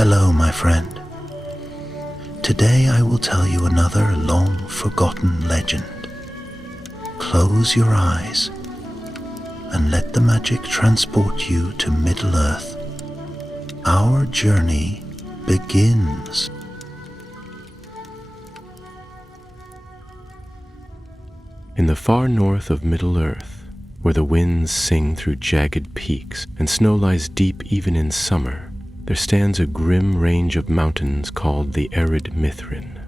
Hello, my friend. Today I will tell you another long-forgotten legend. Close your eyes and let the magic transport you to Middle-earth. Our journey begins. In the far north of Middle-earth, where the winds sing through jagged peaks and snow lies deep even in summer, there stands a grim range of mountains called the Arid Mithrin,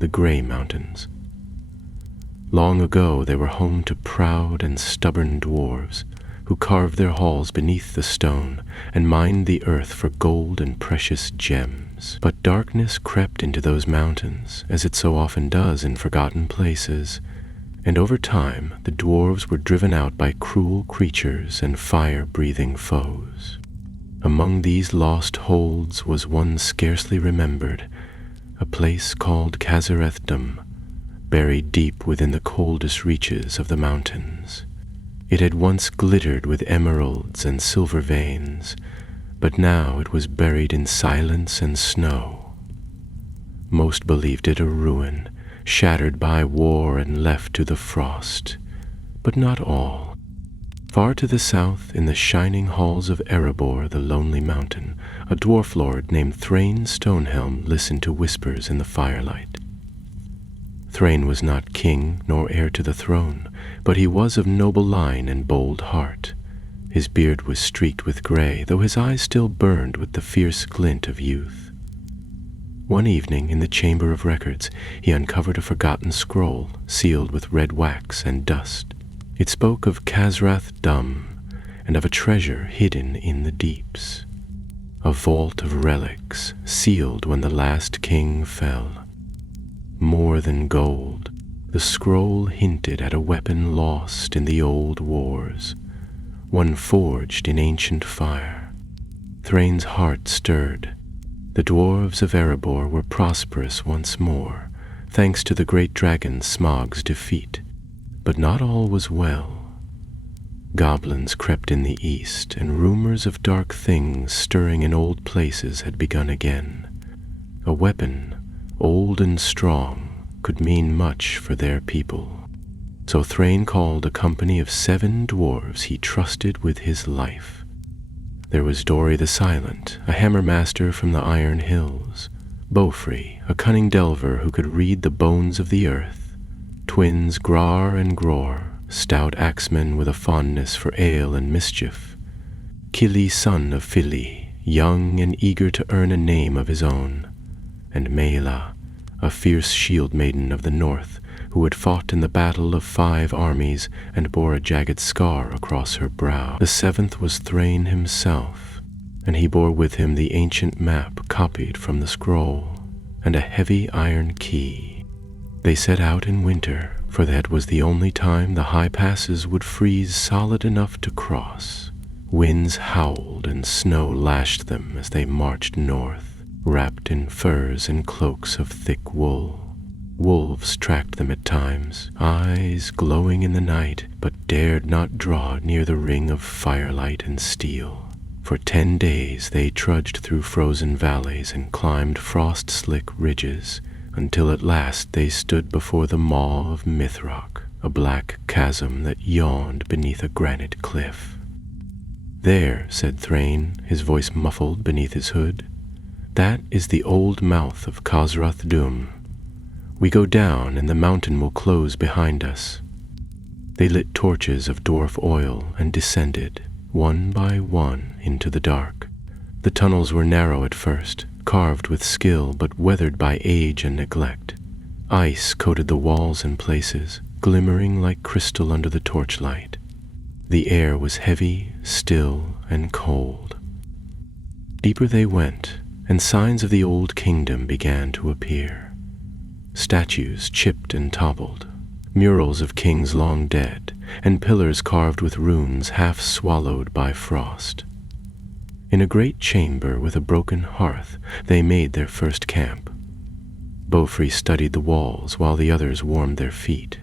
the Grey Mountains. Long ago they were home to proud and stubborn dwarves who carved their halls beneath the stone and mined the earth for gold and precious gems. But darkness crept into those mountains, as it so often does in forgotten places, and over time the dwarves were driven out by cruel creatures and fire-breathing foes. Among these lost holds was one scarcely remembered, a place called Khazareth-dum, buried deep within the coldest reaches of the mountains. It had once glittered with emeralds and silver veins, but now it was buried in silence and snow. Most believed it a ruin, shattered by war and left to the frost, but not all. Far to the south, in the shining halls of Erebor, the lonely mountain, a dwarf lord named Thrain Stonehelm listened to whispers in the firelight. Thrain was not king nor heir to the throne, but he was of noble line and bold heart. His beard was streaked with gray, though his eyes still burned with the fierce glint of youth. One evening, in the Chamber of Records, he uncovered a forgotten scroll, sealed with red wax and dust. It spoke of Khazareth-dum and of a treasure hidden in the deeps, a vault of relics sealed when the last king fell. More than gold, the scroll hinted at a weapon lost in the old wars, one forged in ancient fire. Thrain's heart stirred. The dwarves of Erebor were prosperous once more, thanks to the great dragon Smog's defeat. But not all was well. Goblins crept in the east, and rumors of dark things stirring in old places had begun again. A weapon, old and strong, could mean much for their people. So Thrain called a company of 7 dwarves he trusted with his life. There was Dori the Silent, a hammer master from the Iron Hills, Bofri, a cunning delver who could read the bones of the earth, twins Grar and Gror, stout axemen with a fondness for ale and mischief, Kili, son of Fili, young and eager to earn a name of his own, and Meila, a fierce shield maiden of the north who had fought in the battle of 5 armies and bore a jagged scar across her brow. The 7th was Thrain himself, and he bore with him the ancient map copied from the scroll, and a heavy iron key. They set out in winter, for that was the only time the high passes would freeze solid enough to cross. Winds howled and snow lashed them as they marched north, wrapped in furs and cloaks of thick wool. Wolves tracked them at times, eyes glowing in the night, but dared not draw near the ring of firelight and steel. For 10 days they trudged through frozen valleys and climbed frost-slick ridges, until at last they stood before the maw of Mithrock, a black chasm that yawned beneath a granite cliff. "There," said Thrain, his voice muffled beneath his hood. "That is the old mouth of Khazareth-dum. We go down and the mountain will close behind us." They lit torches of dwarf oil and descended, one by one, into the dark. The tunnels were narrow at first, carved with skill but weathered by age and neglect. Ice coated the walls in places, glimmering like crystal under the torchlight. The air was heavy, still, and cold. Deeper they went, and signs of the old kingdom began to appear. Statues chipped and toppled, murals of kings long dead, and pillars carved with runes half swallowed by frost. In a great chamber with a broken hearth, they made their first camp. Bofri studied the walls while the others warmed their feet.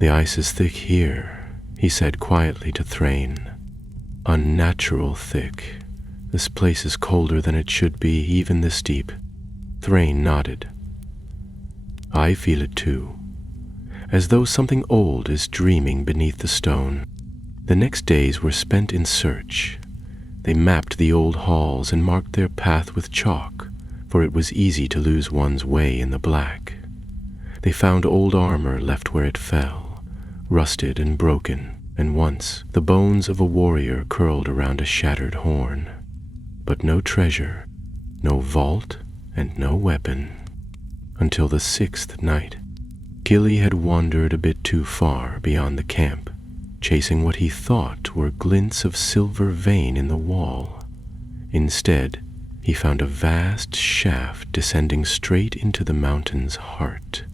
"The ice is thick here," he said quietly to Thrain. "Unnatural thick. This place is colder than it should be, even this deep." Thrain nodded. "I feel it too, as though something old is dreaming beneath the stone." The next days were spent in search. They mapped the old halls and marked their path with chalk, for it was easy to lose one's way in the black. They found old armor left where it fell, rusted and broken, and once the bones of a warrior curled around a shattered horn. But no treasure, no vault, and no weapon. Until the 6th night, Gilly had wandered a bit too far beyond the camp, chasing what he thought were glints of silver vein in the wall. Instead, he found a vast shaft descending straight into the mountain's heart.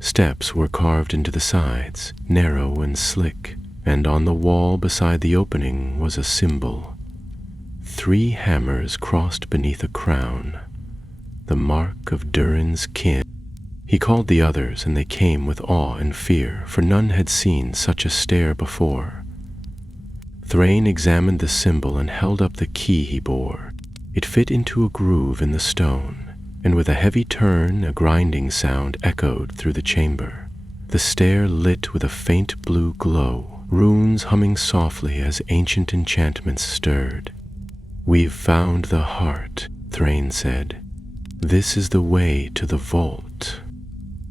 Steps were carved into the sides, narrow and slick, and on the wall beside the opening was a symbol. 3 hammers crossed beneath a crown, the mark of Durin's kin. He called the others, and they came with awe and fear, for none had seen such a stair before. Thrain examined the symbol and held up the key he bore. It fit into a groove in the stone, and with a heavy turn, a grinding sound echoed through the chamber. The stair lit with a faint blue glow, runes humming softly as ancient enchantments stirred. "We've found the heart," Thrain said. "This is the way to the vault."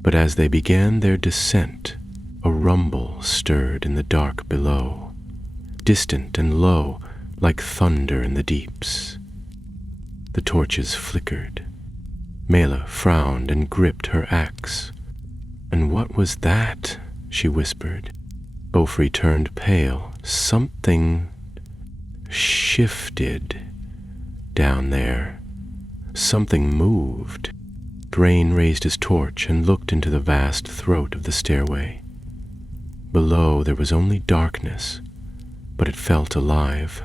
But as they began their descent, a rumble stirred in the dark below, distant and low, like thunder in the deeps. The torches flickered. Mela frowned and gripped her axe. "And what was that?" she whispered. Beaufry turned pale. Something shifted down there. Something moved. Thrain raised his torch and looked into the vast throat of the stairway. Below there was only darkness, but it felt alive,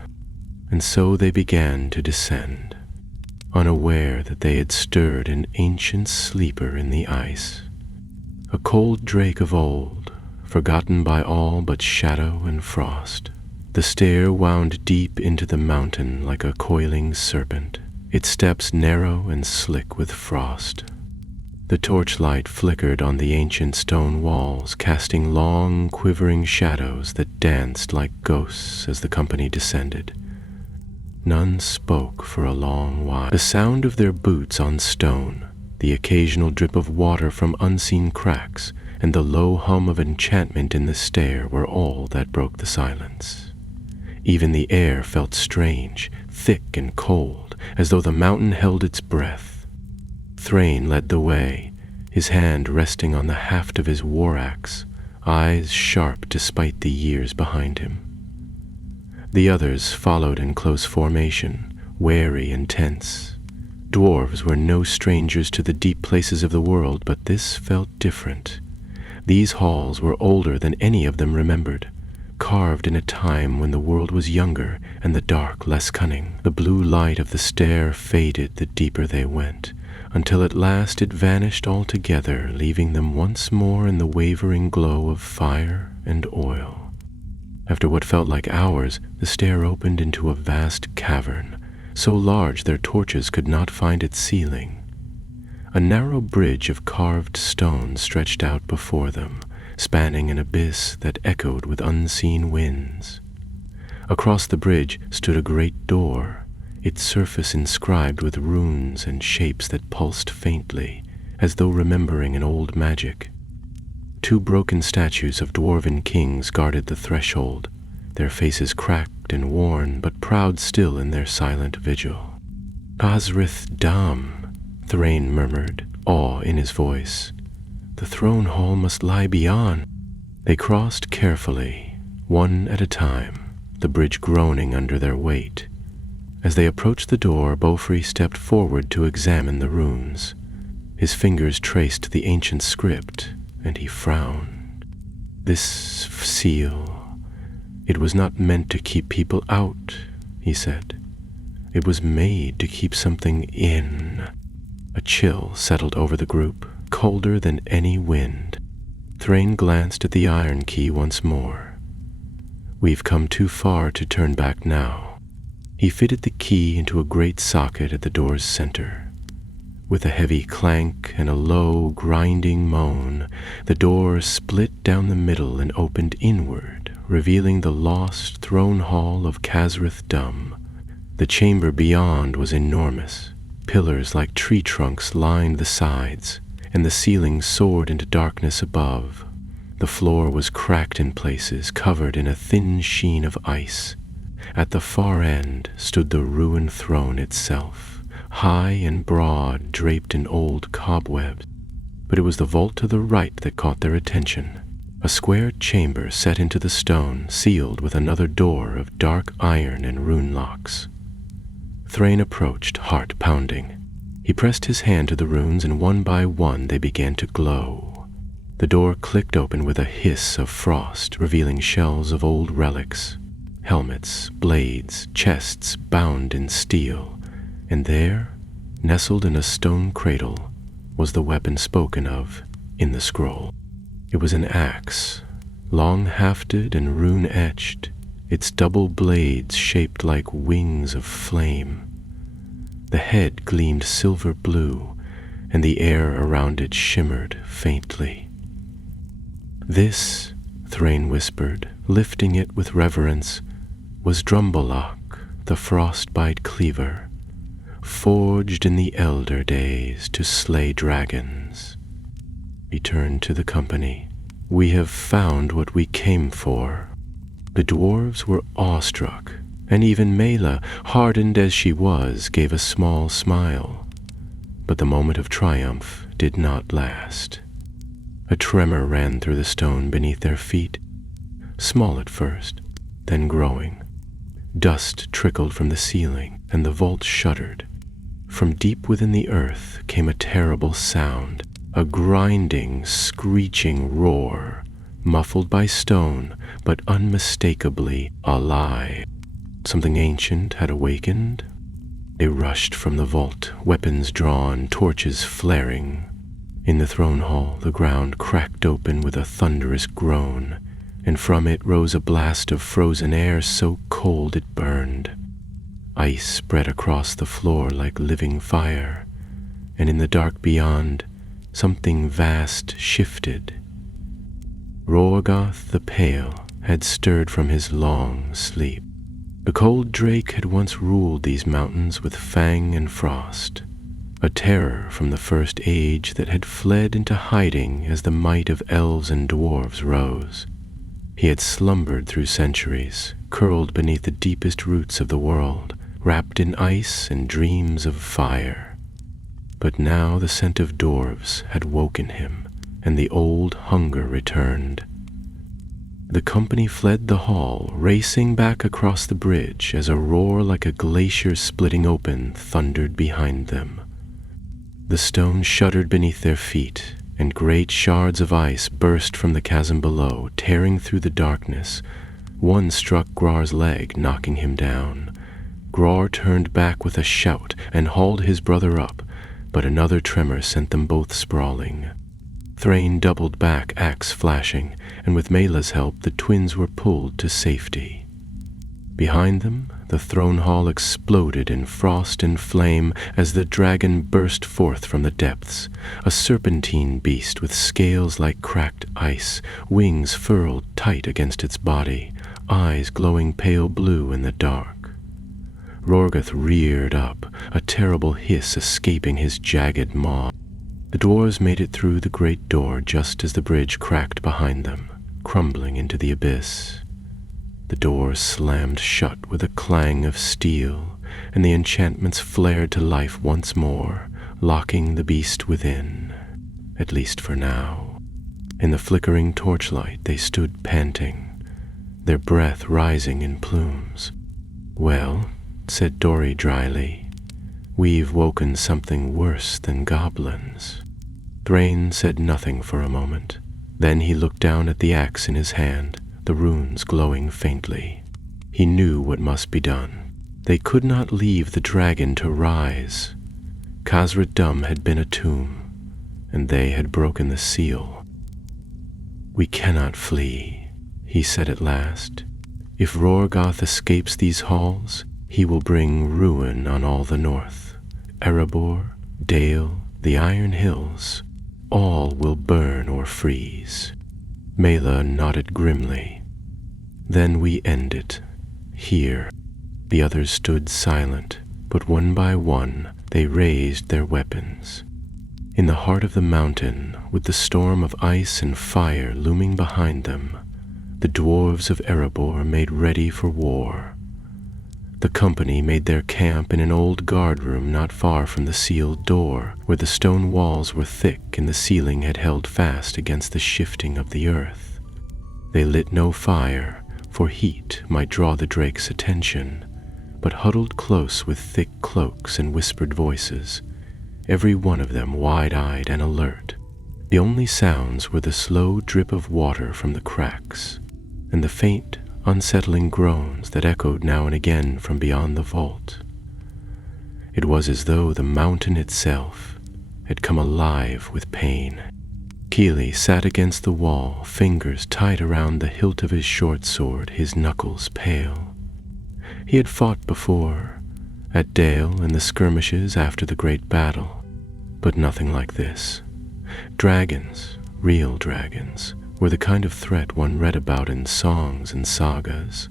and so they began to descend, unaware that they had stirred an ancient sleeper in the ice, a cold drake of old, forgotten by all but shadow and frost. The stair wound deep into the mountain like a coiling serpent, its steps narrow and slick with frost. The torchlight flickered on the ancient stone walls, casting long, quivering shadows that danced like ghosts as the company descended. None spoke for a long while. The sound of their boots on stone, the occasional drip of water from unseen cracks, and the low hum of enchantment in the stair were all that broke the silence. Even the air felt strange, thick and cold, as though the mountain held its breath. Thrain led the way, his hand resting on the haft of his war axe, eyes sharp despite the years behind him. The others followed in close formation, wary and tense. Dwarves were no strangers to the deep places of the world, but this felt different. These halls were older than any of them remembered, carved in a time when the world was younger and the dark less cunning. The blue light of the stair faded the deeper they went, until at last it vanished altogether, leaving them once more in the wavering glow of fire and oil. After what felt like hours, the stair opened into a vast cavern, so large their torches could not find its ceiling. A narrow bridge of carved stone stretched out before them, spanning an abyss that echoed with unseen winds. Across the bridge stood a great door, its surface inscribed with runes and shapes that pulsed faintly, as though remembering an old magic. 2 broken statues of dwarven kings guarded the threshold, their faces cracked and worn, but proud still in their silent vigil. "Osrith Dam," Thrain murmured, awe in his voice. "The throne hall must lie beyond." They crossed carefully, one at a time, the bridge groaning under their weight. As they approached the door, Beaufry stepped forward to examine the runes. His fingers traced the ancient script, and he frowned. "This seal, it was not meant to keep people out," he said. "It was made to keep something in." A chill settled over the group, colder than any wind. Thrain glanced at the iron key once more. "We've come too far to turn back now." He fitted the key into a great socket at the door's center. With a heavy clank and a low, grinding moan, the door split down the middle and opened inward, revealing the lost throne hall of Khazrith Dum. The chamber beyond was enormous. Pillars like tree trunks lined the sides, and the ceiling soared into darkness above. The floor was cracked in places, covered in a thin sheen of ice. At the far end stood the ruined throne itself, high and broad, draped in old cobwebs. But it was the vault to the right that caught their attention, a square chamber set into the stone, sealed with another door of dark iron and rune locks. Thrain approached, heart pounding. He pressed his hand to the runes, and one by one they began to glow. The door clicked open with a hiss of frost, revealing shells of old relics, helmets, blades, chests bound in steel, and there, nestled in a stone cradle, was the weapon spoken of in the scroll. It was an axe, long-hafted and rune-etched, its double blades shaped like wings of flame. The head gleamed silver blue, and the air around it shimmered faintly. "This," Thrain whispered, lifting it with reverence, was Drumballoch, the frostbite cleaver, forged in the elder days to slay dragons. He turned to the company. "We have found what we came for." The dwarves were awestruck, and even Mela, hardened as she was, gave a small smile. But the moment of triumph did not last. A tremor ran through the stone beneath their feet, small at first, then growing. Dust trickled from the ceiling, and the vault shuddered. From deep within the earth came a terrible sound, a grinding, screeching roar, muffled by stone, but unmistakably alive. Something ancient had awakened. They rushed from the vault, weapons drawn, torches flaring. In the throne hall, the ground cracked open with a thunderous groan, and from it rose a blast of frozen air so cold it burned. Ice spread across the floor like living fire, and in the dark beyond, something vast shifted. Rorgoth the Pale had stirred from his long sleep. The cold drake had once ruled these mountains with fang and frost, a terror from the first age that had fled into hiding as the might of elves and dwarves rose. He had slumbered through centuries, curled beneath the deepest roots of the world, wrapped in ice and dreams of fire. But now the scent of dwarves had woken him, and the old hunger returned. The company fled the hall, racing back across the bridge as a roar like a glacier splitting open thundered behind them. The stone shuddered beneath their feet, and great shards of ice burst from the chasm below, tearing through the darkness. One struck Grar's leg, knocking him down. Grar turned back with a shout and hauled his brother up, but another tremor sent them both sprawling. Thrain doubled back, axe flashing, and with Mela's help the twins were pulled to safety. Behind them, the throne hall exploded in frost and flame as the dragon burst forth from the depths, a serpentine beast with scales like cracked ice, wings furled tight against its body, eyes glowing pale blue in the dark. Rorgoth reared up, a terrible hiss escaping his jagged maw. The dwarves made it through the great door just as the bridge cracked behind them, crumbling into the abyss. The door slammed shut with a clang of steel, and the enchantments flared to life once more, locking the beast within, at least for now. In the flickering torchlight they stood panting, their breath rising in plumes. "Well," said Dori dryly, "we've woken something worse than goblins." Thrain said nothing for a moment. Then he looked down at the axe in his hand, the runes glowing faintly. He knew what must be done. They could not leave the dragon to rise. Khazrith Dum had been a tomb, and they had broken the seal. "We cannot flee," he said at last. "If Rorgoth escapes these halls, He will bring ruin on all the north. Erebor, Dale, the Iron Hills, all will burn or freeze. Mela nodded grimly. Then we end it. Here. The others stood silent, but one by one they raised their weapons. In the heart of the mountain, with the storm of ice and fire looming behind them, the dwarves of Erebor made ready for war. The company made their camp in an old guard-room not far from the sealed door, where the stone walls were thick and the ceiling had held fast against the shifting of the earth. They lit no fire, for heat might draw the drake's attention, but huddled close with thick cloaks and whispered voices, every one of them wide-eyed and alert. The only sounds were the slow drip of water from the cracks, and the faint, unsettling groans that echoed now and again from beyond the vault. It was as though the mountain itself had come alive with pain. Keely sat against the wall, fingers tight around the hilt of his short sword, his knuckles pale. He had fought before, at Dale in the skirmishes after the great battle, but nothing like this. Dragons, real dragons, were the kind of threat one read about in songs and sagas.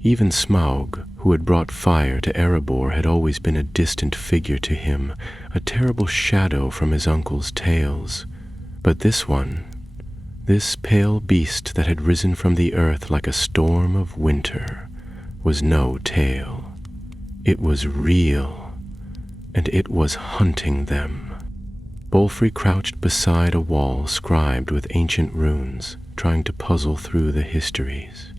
Even Smaug, who had brought fire to Erebor, had always been a distant figure to him, a terrible shadow from his uncle's tales. But this one, this pale beast that had risen from the earth like a storm of winter, was no tale. It was real, and it was hunting them. Bolfrey crouched beside a wall scribed with ancient runes, trying to puzzle through the histories.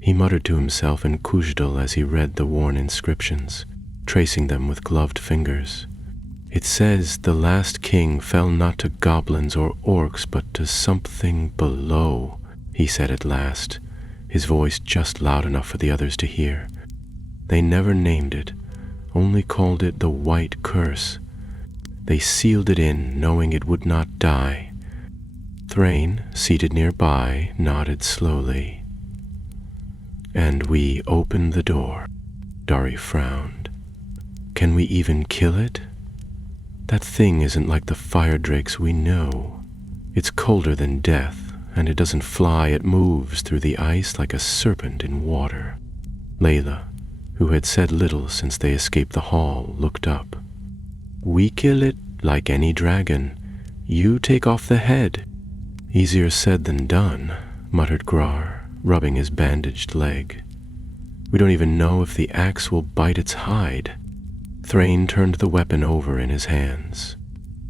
He muttered to himself in Khujdal as he read the worn inscriptions, tracing them with gloved fingers. It says the last king fell not to goblins or orcs, but to something below, he said at last, his voice just loud enough for the others to hear. They never named it, only called it the White Curse. They sealed it in, knowing it would not die. Thrain, seated nearby, nodded slowly. And we opened the door. Dari frowned. Can we even kill it? That thing isn't like the fire drakes we know. It's colder than death, and it doesn't fly, it moves through the ice like a serpent in water. Layla, who had said little since they escaped the hall, looked up. We kill it like any dragon. You take off the head. Easier said than done, muttered Grar, rubbing his bandaged leg. We don't even know if the axe will bite its hide. Thrain turned the weapon over in his hands.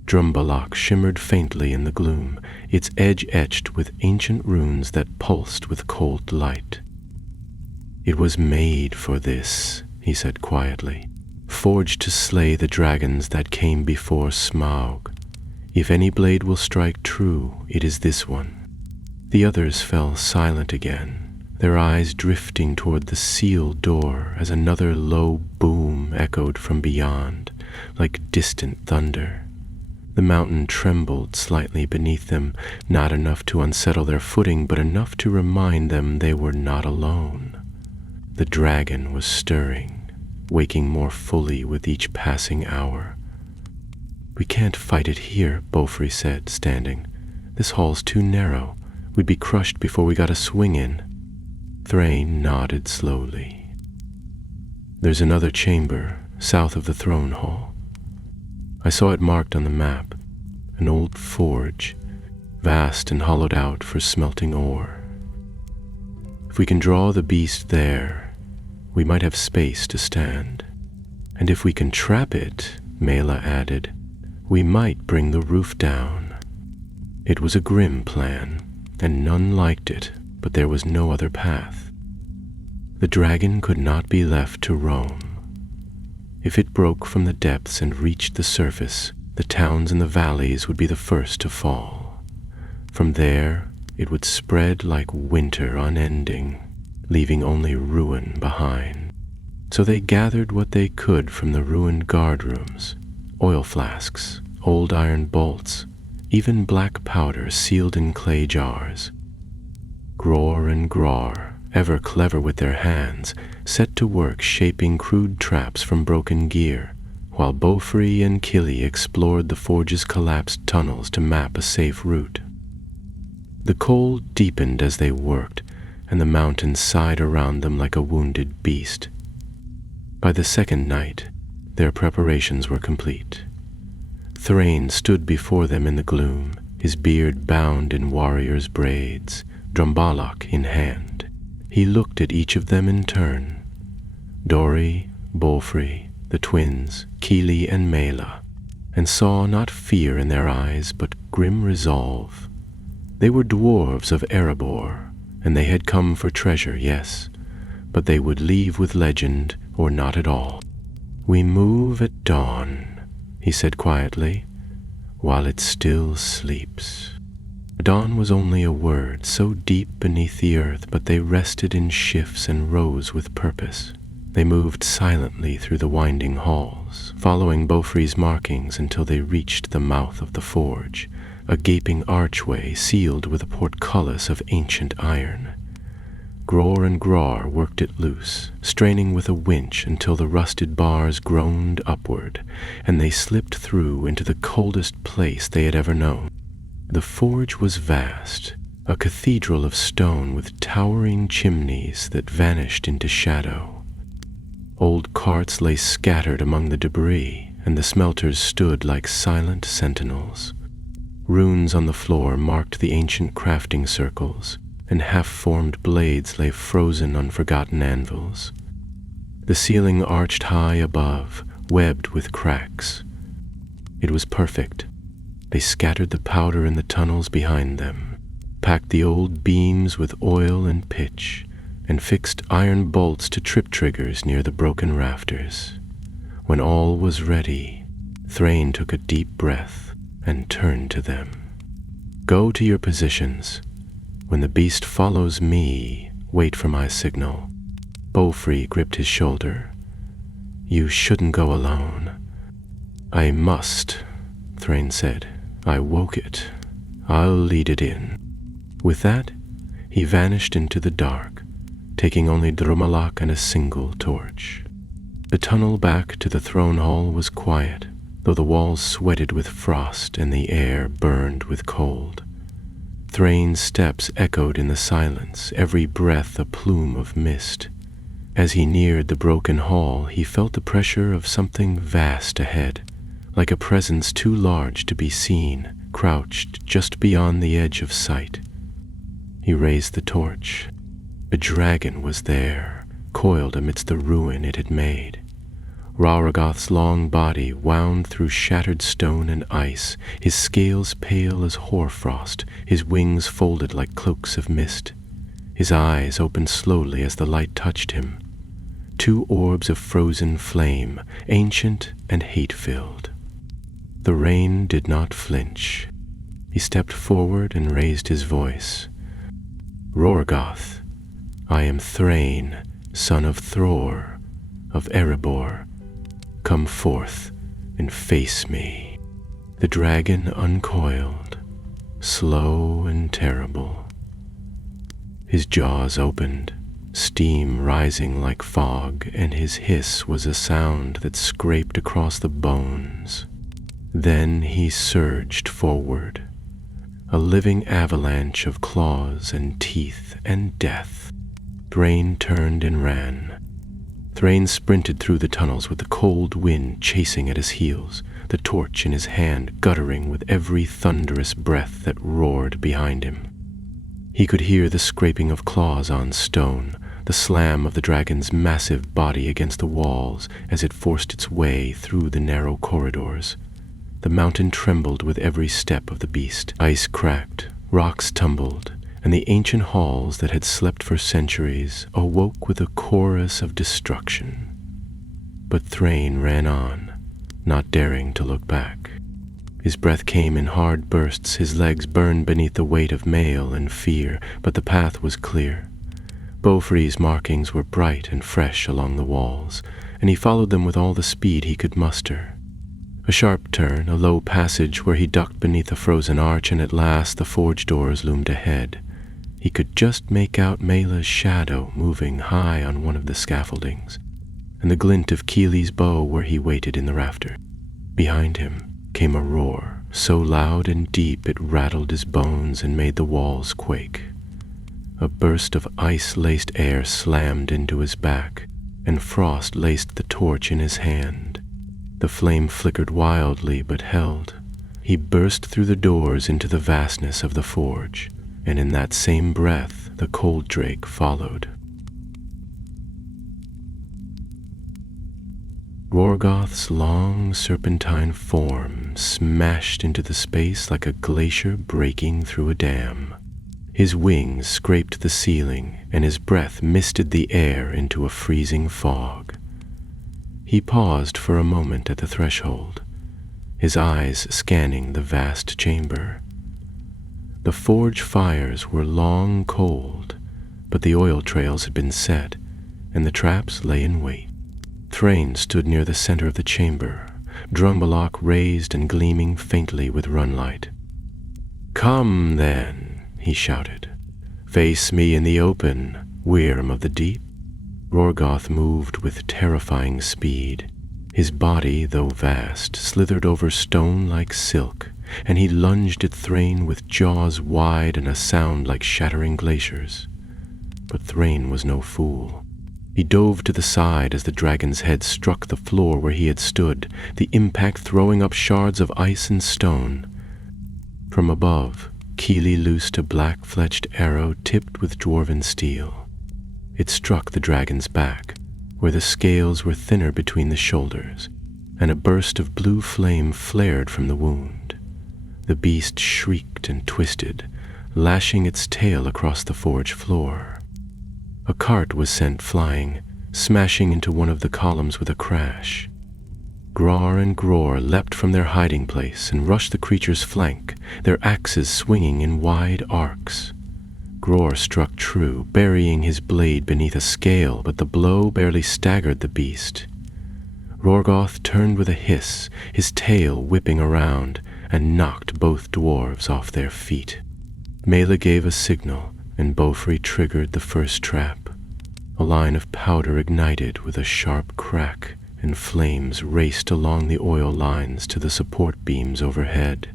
Drumballoch shimmered faintly in the gloom, its edge etched with ancient runes that pulsed with cold light. It was made for this, he said quietly. Forged to slay the dragons that came before Smaug. If any blade will strike true, it is this one. The others fell silent again, their eyes drifting toward the sealed door as another low boom echoed from beyond, like distant thunder. The mountain trembled slightly beneath them, not enough to unsettle their footing, but enough to remind them they were not alone. The dragon was stirring, waking more fully with each passing hour. We can't fight it here, Bolfrey said, standing. This hall's too narrow. We'd be crushed before we got a swing in. Thrain nodded slowly. There's another chamber, south of the throne hall. I saw it marked on the map, an old forge, vast and hollowed out for smelting ore. If we can draw the beast there, we might have space to stand. And if we can trap it, Mela added, we might bring the roof down. It was a grim plan, and none liked it, but there was no other path. The dragon could not be left to roam. If it broke from the depths and reached the surface, the towns in the valleys would be the first to fall. From there, it would spread like winter unending, leaving only ruin behind. So they gathered what they could from the ruined guard rooms, oil flasks, old iron bolts, even black powder sealed in clay jars. Gror and Grar, ever clever with their hands, set to work shaping crude traps from broken gear, while Beaufry and Killy explored the forge's collapsed tunnels to map a safe route. The cold deepened as they worked, and the mountains sighed around them like a wounded beast. By the second night, their preparations were complete. Thrain stood before them in the gloom, his beard bound in warrior's braids, drumballoch in hand. He looked at each of them in turn. Dori, Beaufry, the twins, Keely and Mela, and saw not fear in their eyes, but grim resolve. They were dwarves of Erebor, and they had come for treasure, yes, but they would leave with legend or not at all. "We move at dawn," he said quietly, "while it still sleeps." Dawn was only a word, so deep beneath the earth, but they rested in shifts and rose with purpose. They moved silently through the winding halls, following Beaufry's markings until they reached the mouth of the forge, a gaping archway sealed with a portcullis of ancient iron. Gror and Grar worked it loose, straining with a winch until the rusted bars groaned upward, and they slipped through into the coldest place they had ever known. The forge was vast, a cathedral of stone with towering chimneys that vanished into shadow. Old carts lay scattered among the debris, and the smelters stood like silent sentinels. Runes on the floor marked the ancient crafting circles, and half-formed blades lay frozen on forgotten anvils. The ceiling arched high above, webbed with cracks. It was perfect. They scattered the powder in the tunnels behind them, packed the old beams with oil and pitch, and fixed iron bolts to trip triggers near the broken rafters. When all was ready, Thrain took a deep breath and turned to them. "Go to your positions. When the beast follows me, wait for my signal." Beaufry gripped his shoulder. "You shouldn't go alone." "I must," Thrain said. "I woke it. I'll lead it in." With that, he vanished into the dark, taking only Drumalak and a single torch. The tunnel back to the throne hall was quiet, though the walls sweated with frost and the air burned with cold. Thrain's steps echoed in the silence, every breath a plume of mist. As he neared the broken hall, he felt the pressure of something vast ahead, like a presence too large to be seen, crouched just beyond the edge of sight. He raised the torch. A dragon was there, coiled amidst the ruin it had made. Raragoth's long body wound through shattered stone and ice, his scales pale as hoarfrost, his wings folded like cloaks of mist. His eyes opened slowly as the light touched him. Two orbs of frozen flame, ancient and hate-filled. The rain did not flinch. He stepped forward and raised his voice. "Rorgoth, I am Thrain, son of Thror, of Erebor. Come forth and face me." The dragon uncoiled, slow and terrible. His jaws opened, steam rising like fog, and his hiss was a sound that scraped across the bones. Then he surged forward, a living avalanche of claws and teeth and death. Thrain turned and ran. Thrain sprinted through the tunnels with the cold wind chasing at his heels, the torch in his hand guttering with every thunderous breath that roared behind him. He could hear the scraping of claws on stone, the slam of the dragon's massive body against the walls as it forced its way through the narrow corridors. The mountain trembled with every step of the beast. Ice cracked, rocks tumbled, and the ancient halls that had slept for centuries awoke with a chorus of destruction. But Thrain ran on, not daring to look back. His breath came in hard bursts, his legs burned beneath the weight of mail and fear, but the path was clear. Beaufry's markings were bright and fresh along the walls, and he followed them with all the speed he could muster. A sharp turn, a low passage where he ducked beneath a frozen arch, and at last the forge doors loomed ahead. He could just make out Mela's shadow moving high on one of the scaffoldings, and the glint of Keely's bow where he waited in the rafter. Behind him came a roar, so loud and deep it rattled his bones and made the walls quake. A burst of ice-laced air slammed into his back, and frost laced the torch in his hand. The flame flickered wildly but held. He burst through the doors into the vastness of the forge, and in that same breath the cold drake followed. Rorgoth's long serpentine form smashed into the space like a glacier breaking through a dam. His wings scraped the ceiling, and his breath misted the air into a freezing fog. He paused for a moment at the threshold, his eyes scanning the vast chamber. The forge fires were long cold, but the oil trails had been set, and the traps lay in wait. Thrain stood near the center of the chamber, drumballoch raised and gleaming faintly with runlight. "Come, then," he shouted. "Face me in the open, Wyrm of the Deep." Rorgoth moved with terrifying speed. His body, though vast, slithered over stone like silk, and he lunged at Thrain with jaws wide and a sound like shattering glaciers. But Thrain was no fool. He dove to the side as the dragon's head struck the floor where he had stood, the impact throwing up shards of ice and stone. From above, Keely loosed a black-fletched arrow tipped with dwarven steel. It struck the dragon's back, where the scales were thinner between the shoulders, and a burst of blue flame flared from the wound. The beast shrieked and twisted, lashing its tail across the forge floor. A cart was sent flying, smashing into one of the columns with a crash. Grar and Gror leapt from their hiding place and rushed the creature's flank, their axes swinging in wide arcs. Gror struck true, burying his blade beneath a scale, but the blow barely staggered the beast. Rorgoth turned with a hiss, his tail whipping around, and knocked both dwarves off their feet. Mela gave a signal, and Beaufry triggered the first trap. A line of powder ignited with a sharp crack, and flames raced along the oil lines to the support beams overhead.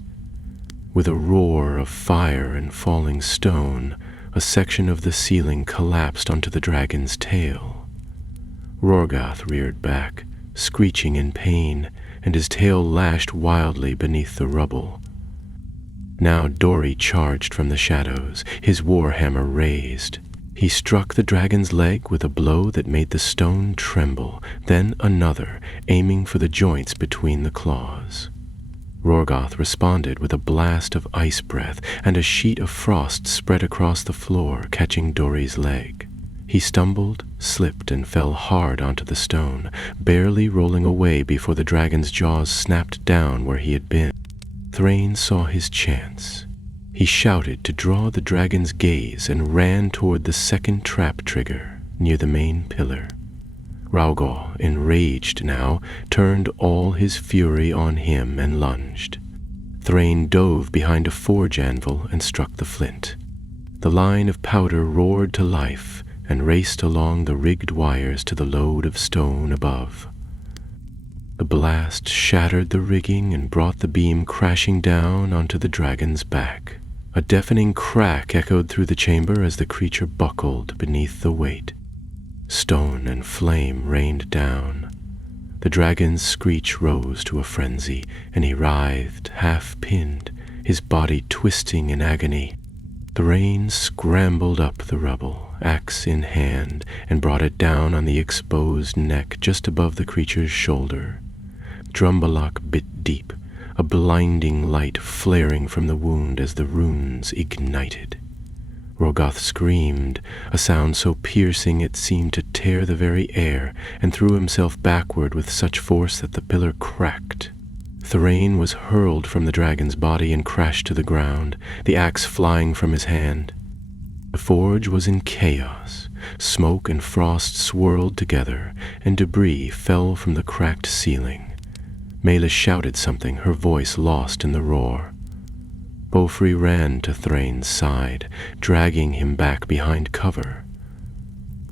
With a roar of fire and falling stone, a section of the ceiling collapsed onto the dragon's tail. Rorgoth reared back, screeching in pain, and his tail lashed wildly beneath the rubble. Now Dori charged from the shadows, his warhammer raised. He struck the dragon's leg with a blow that made the stone tremble, then another, aiming for the joints between the claws. Rorgoth responded with a blast of ice breath, and a sheet of frost spread across the floor, catching Dori's leg. He stumbled, slipped, and fell hard onto the stone, barely rolling away before the dragon's jaws snapped down where he had been. Thrain saw his chance. He shouted to draw the dragon's gaze and ran toward the second trap trigger near the main pillar. Raugor, enraged now, turned all his fury on him and lunged. Thrain dove behind a forge anvil and struck the flint. The line of powder roared to life and raced along the rigged wires to the load of stone above. The blast shattered the rigging and brought the beam crashing down onto the dragon's back. A deafening crack echoed through the chamber as the creature buckled beneath the weight. Stone and flame rained down. The dragon's screech rose to a frenzy, and he writhed, half-pinned, his body twisting in agony. Thrain scrambled up the rubble, axe in hand, and brought it down on the exposed neck just above the creature's shoulder. Drumballoch bit deep, a blinding light flaring from the wound as the runes ignited. Rorgoth screamed, a sound so piercing it seemed to tear the very air, and threw himself backward with such force that the pillar cracked. Thrain was hurled from the dragon's body and crashed to the ground, the axe flying from his hand. The forge was in chaos. Smoke and frost swirled together, and debris fell from the cracked ceiling. Mela shouted something, her voice lost in the roar. Beaufry ran to Thrain's side, dragging him back behind cover.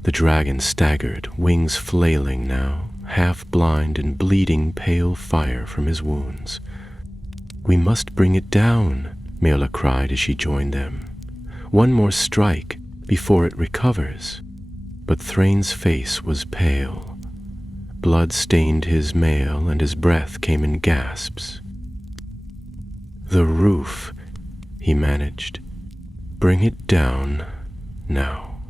The dragon staggered, wings flailing now, half blind and bleeding pale fire from his wounds. "We must bring it down," Mela cried as she joined them. "One more strike before it recovers." But Thrain's face was pale. Blood stained his mail, and his breath came in gasps. "The roof," he managed. "Bring it down now."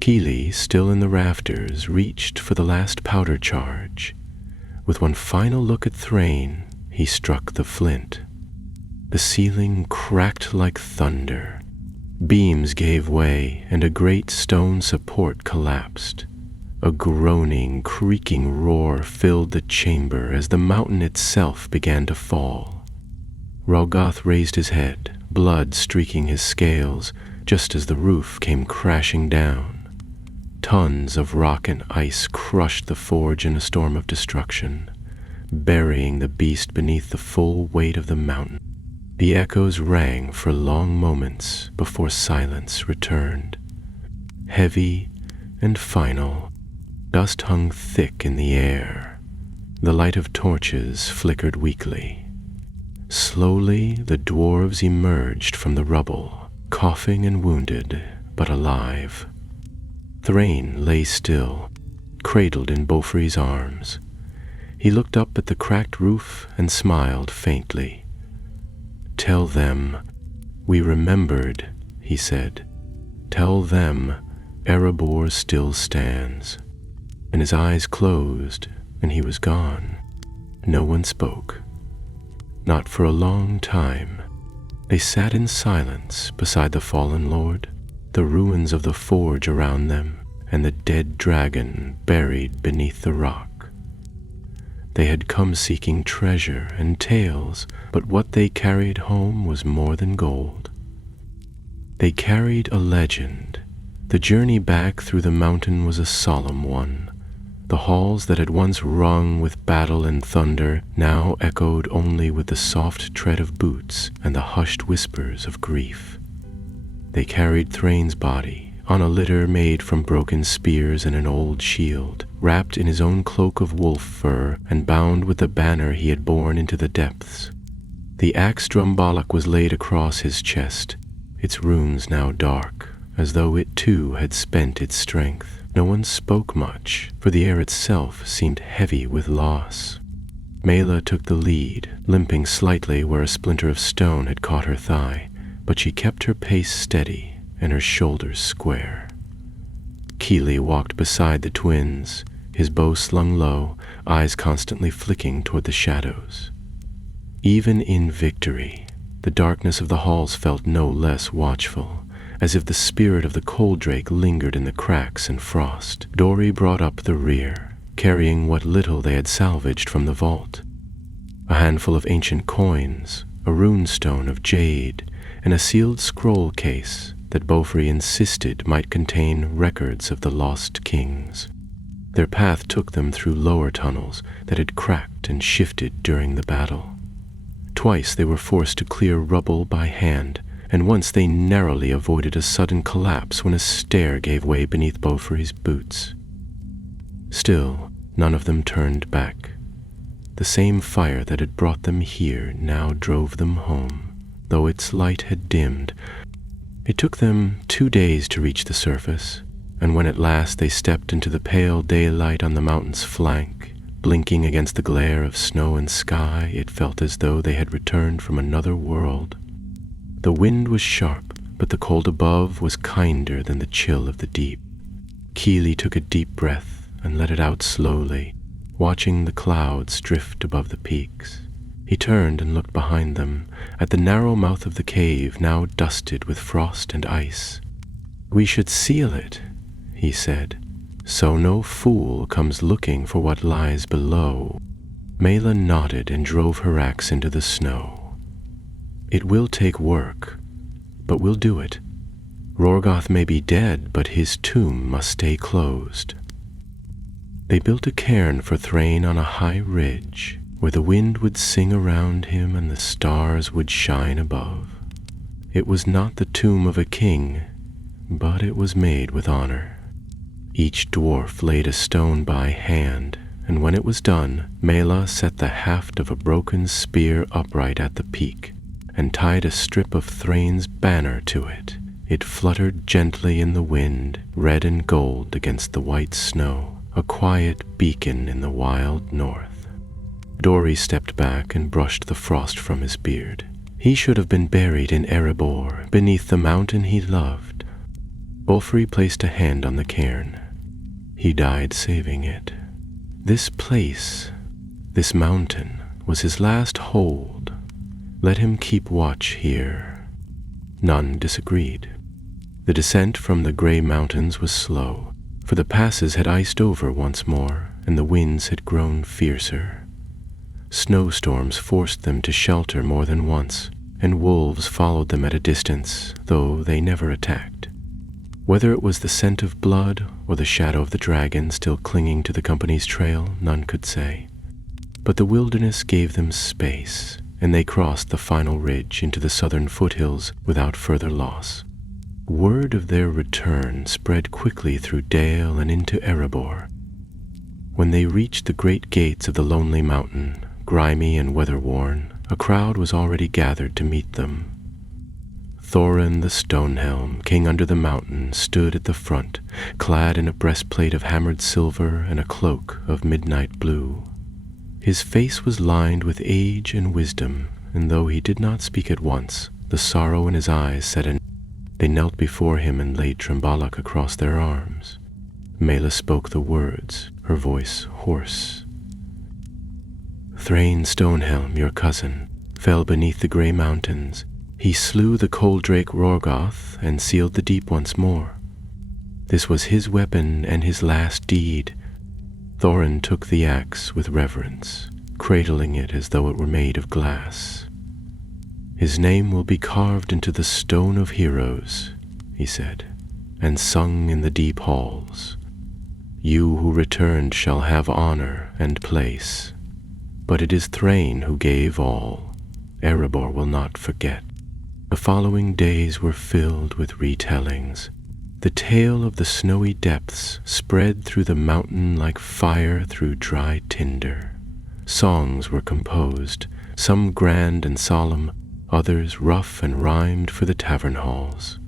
Keely, still in the rafters, reached for the last powder charge. With one final look at Thrain, he struck the flint. The ceiling cracked like thunder. Beams gave way, and a great stone support collapsed. A groaning, creaking roar filled the chamber as the mountain itself began to fall. Ralgoth raised his head, blood streaking his scales, just as the roof came crashing down. Tons of rock and ice crushed the forge in a storm of destruction, burying the beast beneath the full weight of the mountain. The echoes rang for long moments before silence returned. Heavy and final, dust hung thick in the air. The light of torches flickered weakly. Slowly, the dwarves emerged from the rubble, coughing and wounded, but alive. Thrain lay still, cradled in Beaufry's arms. He looked up at the cracked roof and smiled faintly. "Tell them, we remembered," he said. "Tell them, Erebor still stands." And his eyes closed, and he was gone. No one spoke. Not for a long time. They sat in silence beside the fallen lord, the ruins of the forge around them, and the dead dragon buried beneath the rock. They had come seeking treasure and tales, but what they carried home was more than gold. They carried a legend. The journey back through the mountain was a solemn one. The halls that had once rung with battle and thunder now echoed only with the soft tread of boots and the hushed whispers of grief. They carried Thrain's body on a litter made from broken spears and an old shield, wrapped in his own cloak of wolf fur and bound with the banner he had borne into the depths. The axe drumballoch was laid across his chest, its runes now dark, as though it too had spent its strength. No one spoke much, for the air itself seemed heavy with loss. Mela took the lead, limping slightly where a splinter of stone had caught her thigh, but she kept her pace steady and her shoulders square. Keely walked beside the twins, his bow slung low, eyes constantly flicking toward the shadows. Even in victory, the darkness of the halls felt no less watchful, as if the spirit of the Coldrake lingered in the cracks and frost. Dori brought up the rear, carrying what little they had salvaged from the vault. A handful of ancient coins, a runestone of jade, and a sealed scroll case that Beaufry insisted might contain records of the lost kings. Their path took them through lower tunnels that had cracked and shifted during the battle. Twice they were forced to clear rubble by hand, and once they narrowly avoided a sudden collapse when a stair gave way beneath Beaufry's boots. Still, none of them turned back. The same fire that had brought them here now drove them home, though its light had dimmed. It took them 2 days to reach the surface, and when at last they stepped into the pale daylight on the mountain's flank, blinking against the glare of snow and sky, it felt as though they had returned from another world. The wind was sharp, but the cold above was kinder than the chill of the deep. Keely took a deep breath and let it out slowly, watching the clouds drift above the peaks. He turned and looked behind them, at the narrow mouth of the cave now dusted with frost and ice. "We should seal it," he said, "so no fool comes looking for what lies below." Mela nodded and drove her axe into the snow. "It will take work, but we'll do it. Rorgoth may be dead, but his tomb must stay closed." They built a cairn for Thrain on a high ridge, where the wind would sing around him and the stars would shine above. It was not the tomb of a king, but it was made with honor. Each dwarf laid a stone by hand, and when it was done, Mela set the haft of a broken spear upright at the peak, and tied a strip of Thrain's banner to it. It fluttered gently in the wind, red and gold against the white snow, a quiet beacon in the wild north. Dori stepped back and brushed the frost from his beard. He should have been buried in Erebor, beneath the mountain he loved. Ulfri placed a hand on the cairn. He died saving it. This place, this mountain, was his last hold. Let him keep watch here. None disagreed. The descent from the gray mountains was slow, for the passes had iced over once more, and the winds had grown fiercer. Snowstorms forced them to shelter more than once, and wolves followed them at a distance, though they never attacked. Whether it was the scent of blood or the shadow of the dragon still clinging to the company's trail, none could say. But the wilderness gave them space, and they crossed the final ridge into the southern foothills without further loss. Word of their return spread quickly through Dale and into Erebor. When they reached the great gates of the lonely mountain, grimy and weather-worn, a crowd was already gathered to meet them. Thorin the Stonehelm, king under the mountain, stood at the front, clad in a breastplate of hammered silver and a cloak of midnight blue. His face was lined with age and wisdom, and though he did not speak at once, the sorrow in his eyes said an. They knelt before him and laid Trembalach across their arms. Mela spoke the words, her voice hoarse. Thrain Stonehelm, your cousin, fell beneath the grey mountains. He slew the cold drake Rorgoth and sealed the deep once more. This was his weapon and his last deed. Thorin took the axe with reverence, cradling it as though it were made of glass. His name will be carved into the stone of heroes, he said, and sung in the deep halls. You who returned shall have honor and place. But it is Thrain who gave all. Erebor will not forget. The following days were filled with retellings. The tale of the snowy depths spread through the mountain like fire through dry tinder. Songs were composed, some grand and solemn, others rough and rhymed for the tavern halls.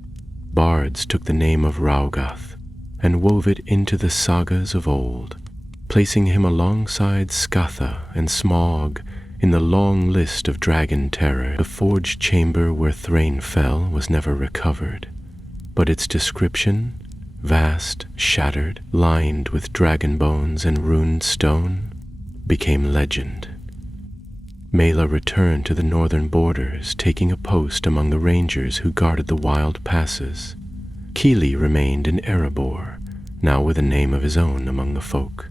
Bards took the name of Raugath and wove it into the sagas of old, placing him alongside Scatha and Smaug in the long list of dragon terror. The forged chamber where Thrain fell was never recovered, but its description, vast, shattered, lined with dragon bones and runed stone, became legend. Mela returned to the northern borders, taking a post among the rangers who guarded the wild passes. Kili remained in Erebor, now with a name of his own among the folk,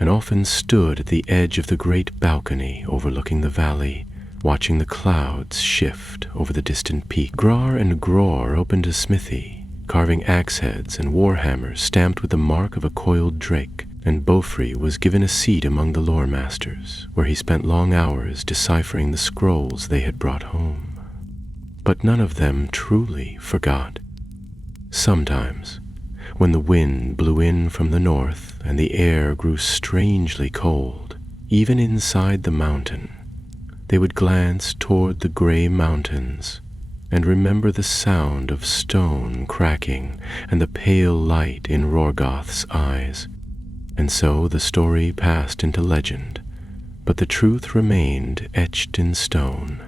and often stood at the edge of the great balcony overlooking the valley, watching the clouds shift over the distant peak. Grar and Gror opened a smithy, carving axe heads and war hammers stamped with the mark of a coiled drake, and Bofri was given a seat among the lore masters, where he spent long hours deciphering the scrolls they had brought home. But none of them truly forgot. Sometimes, when the wind blew in from the north and the air grew strangely cold, even inside the mountain, they would glance toward the gray mountains and remember the sound of stone cracking and the pale light in Rorgoth's eyes. And so the story passed into legend, but the truth remained etched in stone.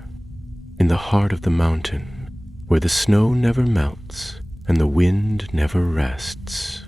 In the heart of the mountain, where the snow never melts and the wind never rests,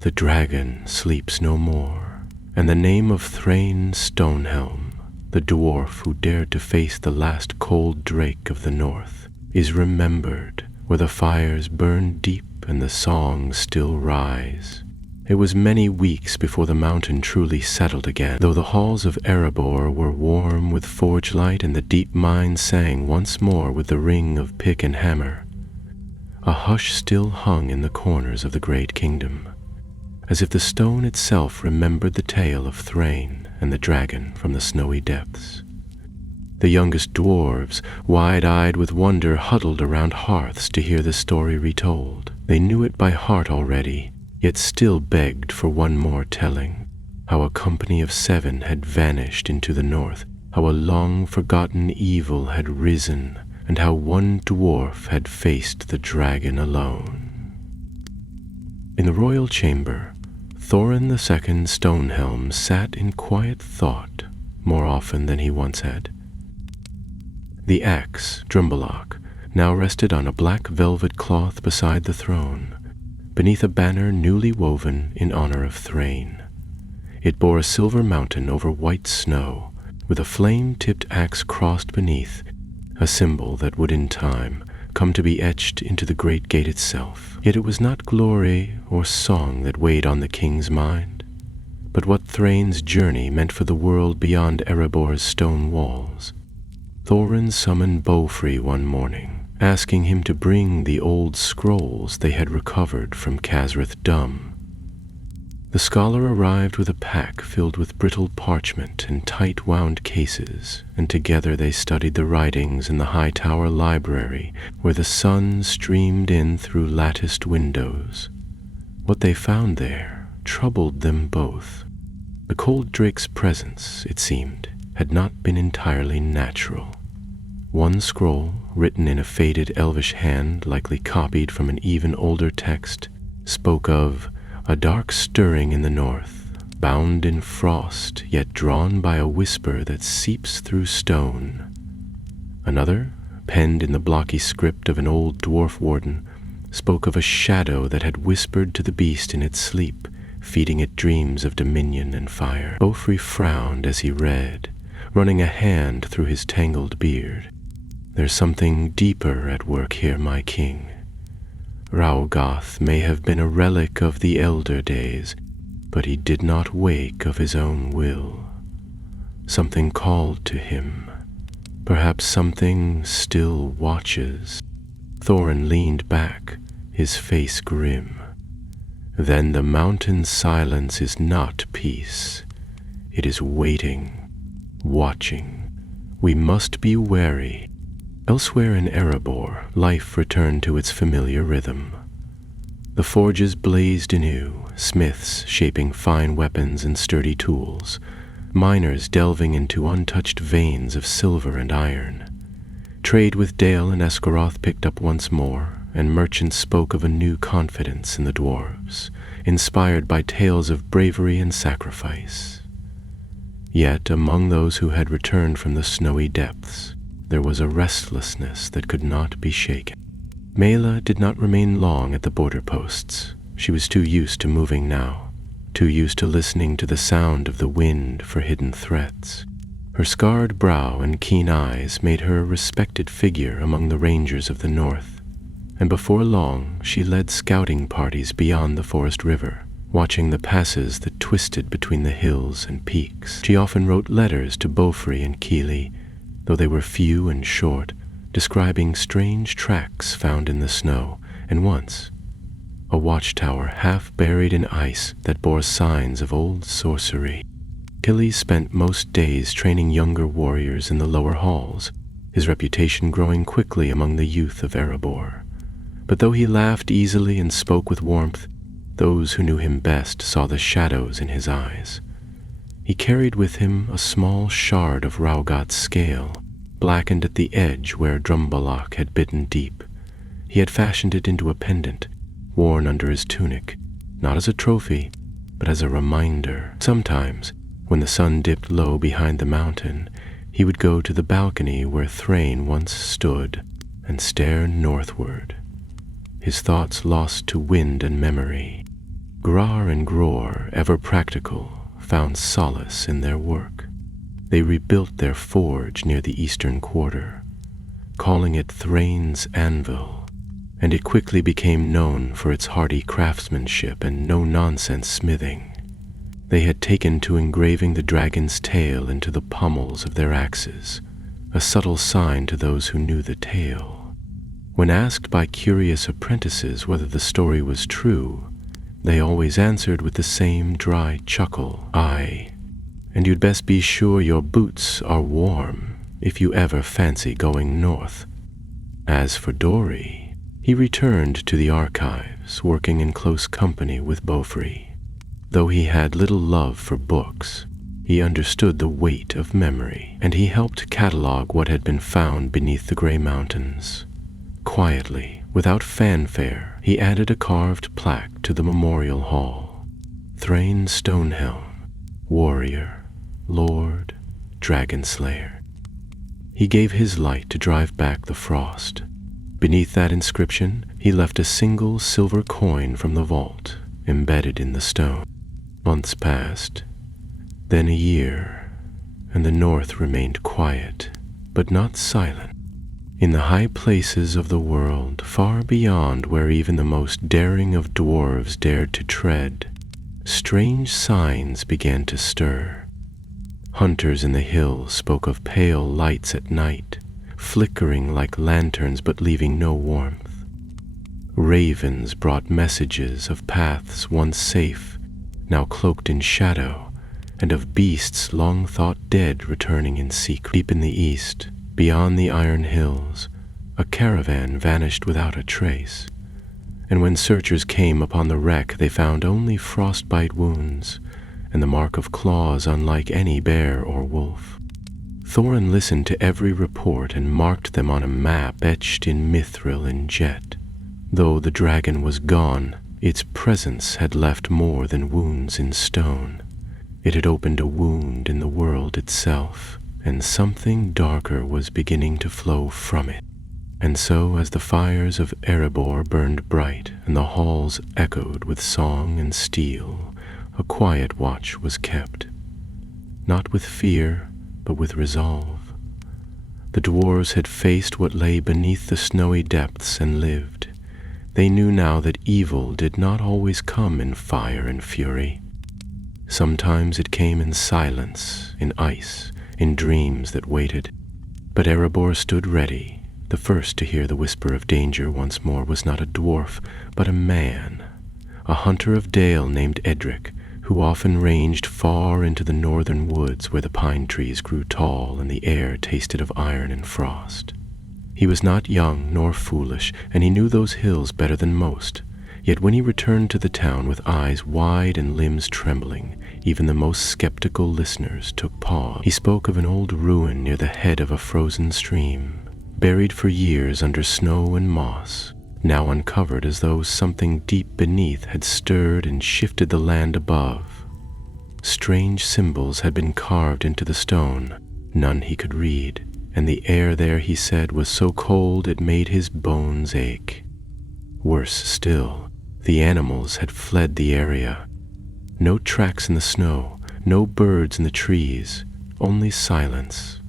the dragon sleeps no more, and the name of Thrain Stonehelm, the dwarf who dared to face the last cold drake of the north, is remembered where the fires burn deep and the songs still rise. It was many weeks before the mountain truly settled again, though the halls of Erebor were warm with forge light and the deep mines sang once more with the ring of pick and hammer. A hush still hung in the corners of the great kingdom, as if the stone itself remembered the tale of Thrain and the dragon from the snowy depths. The youngest dwarves, wide-eyed with wonder, huddled around hearths to hear the story retold. They knew it by heart already, yet still begged for one more telling. How a company of 7 had vanished into the north, how a long-forgotten evil had risen, and how one dwarf had faced the dragon alone. In the royal chamber, Thorin II Stonehelm sat in quiet thought more often than he once had. The axe, Drumballoch, now rested on a black velvet cloth beside the throne, beneath a banner newly woven in honor of Thrain. It bore a silver mountain over white snow, with a flame-tipped axe crossed beneath, a symbol that would in time come to be etched into the great gate itself. Yet it was not glory or song that weighed on the king's mind, but what Thrain's journey meant for the world beyond Erebor's stone walls. Thorin summoned Bofri one morning, asking him to bring the old scrolls they had recovered from Khazrith Dum. The scholar arrived with a pack filled with brittle parchment and tight-wound cases, and together they studied the writings in the high tower library where the sun streamed in through latticed windows. What they found there troubled them both. The cold drake's presence, it seemed, had not been entirely natural. One scroll, written in a faded elvish hand likely copied from an even older text, spoke of a dark stirring in the north, bound in frost, yet drawn by a whisper that seeps through stone. Another, penned in the blocky script of an old dwarf warden, spoke of a shadow that had whispered to the beast in its sleep, feeding it dreams of dominion and fire. Bofri frowned as he read, running a hand through his tangled beard. "There's something deeper at work here, my king. Raugoth may have been a relic of the elder days, but he did not wake of his own will. Something called to him. Perhaps something still watches." Thorin leaned back, his face grim. "Then the mountain's silence is not peace. It is waiting, watching. We must be wary." Elsewhere in Erebor, life returned to its familiar rhythm. The forges blazed anew, smiths shaping fine weapons and sturdy tools, miners delving into untouched veins of silver and iron. Trade with Dale and Esgaroth picked up once more, and merchants spoke of a new confidence in the dwarves, inspired by tales of bravery and sacrifice. Yet among those who had returned from the snowy depths, there was a restlessness that could not be shaken. Mela did not remain long at the border posts. She was too used to moving now, too used to listening to the sound of the wind for hidden threats. Her scarred brow and keen eyes made her a respected figure among the rangers of the north, and before long she led scouting parties beyond the forest river, watching the passes that twisted between the hills and peaks. She often wrote letters to Bofri and Keely, though they were few and short, describing strange tracks found in the snow, and once, a watchtower half buried in ice that bore signs of old sorcery. Achilles spent most days training younger warriors in the lower halls, his reputation growing quickly among the youth of Erebor. But though he laughed easily and spoke with warmth, those who knew him best saw the shadows in his eyes. He carried with him a small shard of Raugoth's scale, blackened at the edge where Drumballoch had bitten deep. He had fashioned it into a pendant, worn under his tunic, not as a trophy, but as a reminder. Sometimes, when the sun dipped low behind the mountain, he would go to the balcony where Thrain once stood and stare northward, his thoughts lost to wind and memory. Grar and Gror, ever practical, found solace in their work. They rebuilt their forge near the eastern quarter, calling it Thrain's Anvil, and it quickly became known for its hardy craftsmanship and no-nonsense smithing. They had taken to engraving the dragon's tail into the pommels of their axes, a subtle sign to those who knew the tale. When asked by curious apprentices whether the story was true, they always answered with the same dry chuckle, "Aye, and you'd best be sure your boots are warm." if you ever fancy going north. As for Dory, he returned to the archives, working in close company with Beaufry. Though he had little love for books, he understood the weight of memory, and he helped catalog what had been found beneath the gray mountains. Quietly, without fanfare, he added a carved plaque to the memorial hall. Thrain Stonehelm, warrior, lord, dragon slayer. He gave his light to drive back the frost. Beneath that inscription, he left a single silver coin from the vault, embedded in the stone. Months passed, then a year, and the north remained quiet, but not silent. In the high places of the world, far beyond where even the most daring of dwarves dared to tread, strange signs began to stir. Hunters in the hills spoke of pale lights at night, flickering like lanterns but leaving no warmth. Ravens brought messages of paths once safe, now cloaked in shadow, and of beasts long thought dead returning in secret. Deep in the east, beyond the iron hills, a caravan vanished without a trace, and when searchers came upon the wreck they found only frostbite wounds and the mark of claws unlike any bear or wolf. Thorin listened to every report and marked them on a map etched in mithril and jet. Though the dragon was gone, its presence had left more than wounds in stone. It had opened a wound in the world itself, and something darker was beginning to flow from it. And so, as the fires of Erebor burned bright and the halls echoed with song and steel, a quiet watch was kept, not with fear, but with resolve. The dwarves had faced what lay beneath the snowy depths and lived. They knew now that evil did not always come in fire and fury. Sometimes it came in silence, in ice, in dreams that waited. But Erebor stood ready. The first to hear the whisper of danger once more was not a dwarf, but a man, a hunter of Dale named Edric, who often ranged far into the northern woods where the pine trees grew tall and the air tasted of iron and frost. He was not young nor foolish, and he knew those hills better than most. Yet when he returned to the town with eyes wide and limbs trembling, even the most skeptical listeners took pause. He spoke of an old ruin near the head of a frozen stream, buried for years under snow and moss, now uncovered as though something deep beneath had stirred and shifted the land above. Strange symbols had been carved into the stone, none he could read, and the air there, he said, was so cold it made his bones ache. Worse still, the animals had fled the area. No tracks in the snow, no birds in the trees, only silence.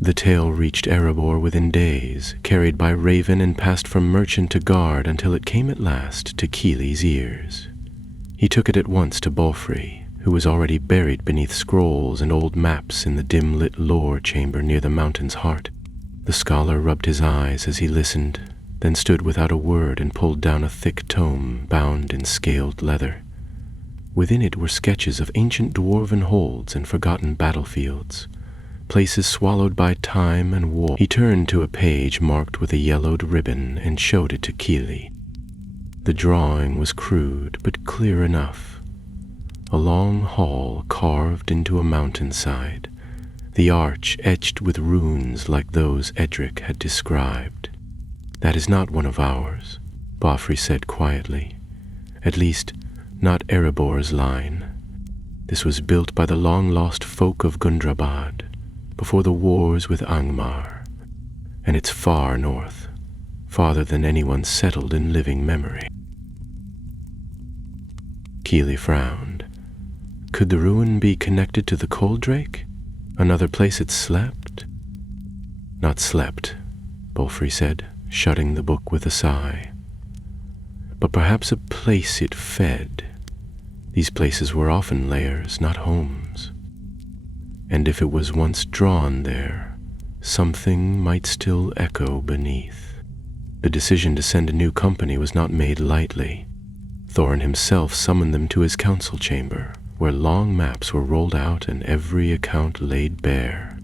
The tale reached Erebor within days, carried by raven and passed from merchant to guard until it came at last to Keely's ears. He took it at once to Beaufry, who was already buried beneath scrolls and old maps in the dim-lit lore chamber near the mountain's heart. The scholar rubbed his eyes as he listened, then stood without a word and pulled down a thick tome bound in scaled leather. Within it were sketches of ancient dwarven holds and forgotten battlefields, places swallowed by time and war. He turned to a page marked with a yellowed ribbon and showed it to Keely. The drawing was crude but clear enough. A long hall carved into a mountainside, the arch etched with runes like those Edric had described. "That is not one of ours," Beaufry said quietly. "At least, not Erebor's line. This was built by the long-lost folk of Gundrabad, before the wars with Angmar, and it's far north, farther than anyone settled in living memory." Keely frowned. Could the ruin be connected to the Coldrake? Another place it slept? "Not slept," Beaufry said, shutting the book with a sigh. "But perhaps a place it fed. These places were often lairs, not homes. And if it was once drawn there, something might still echo beneath." The decision to send a new company was not made lightly. Thorin himself summoned them to his council chamber, where long maps were rolled out and every account laid bare.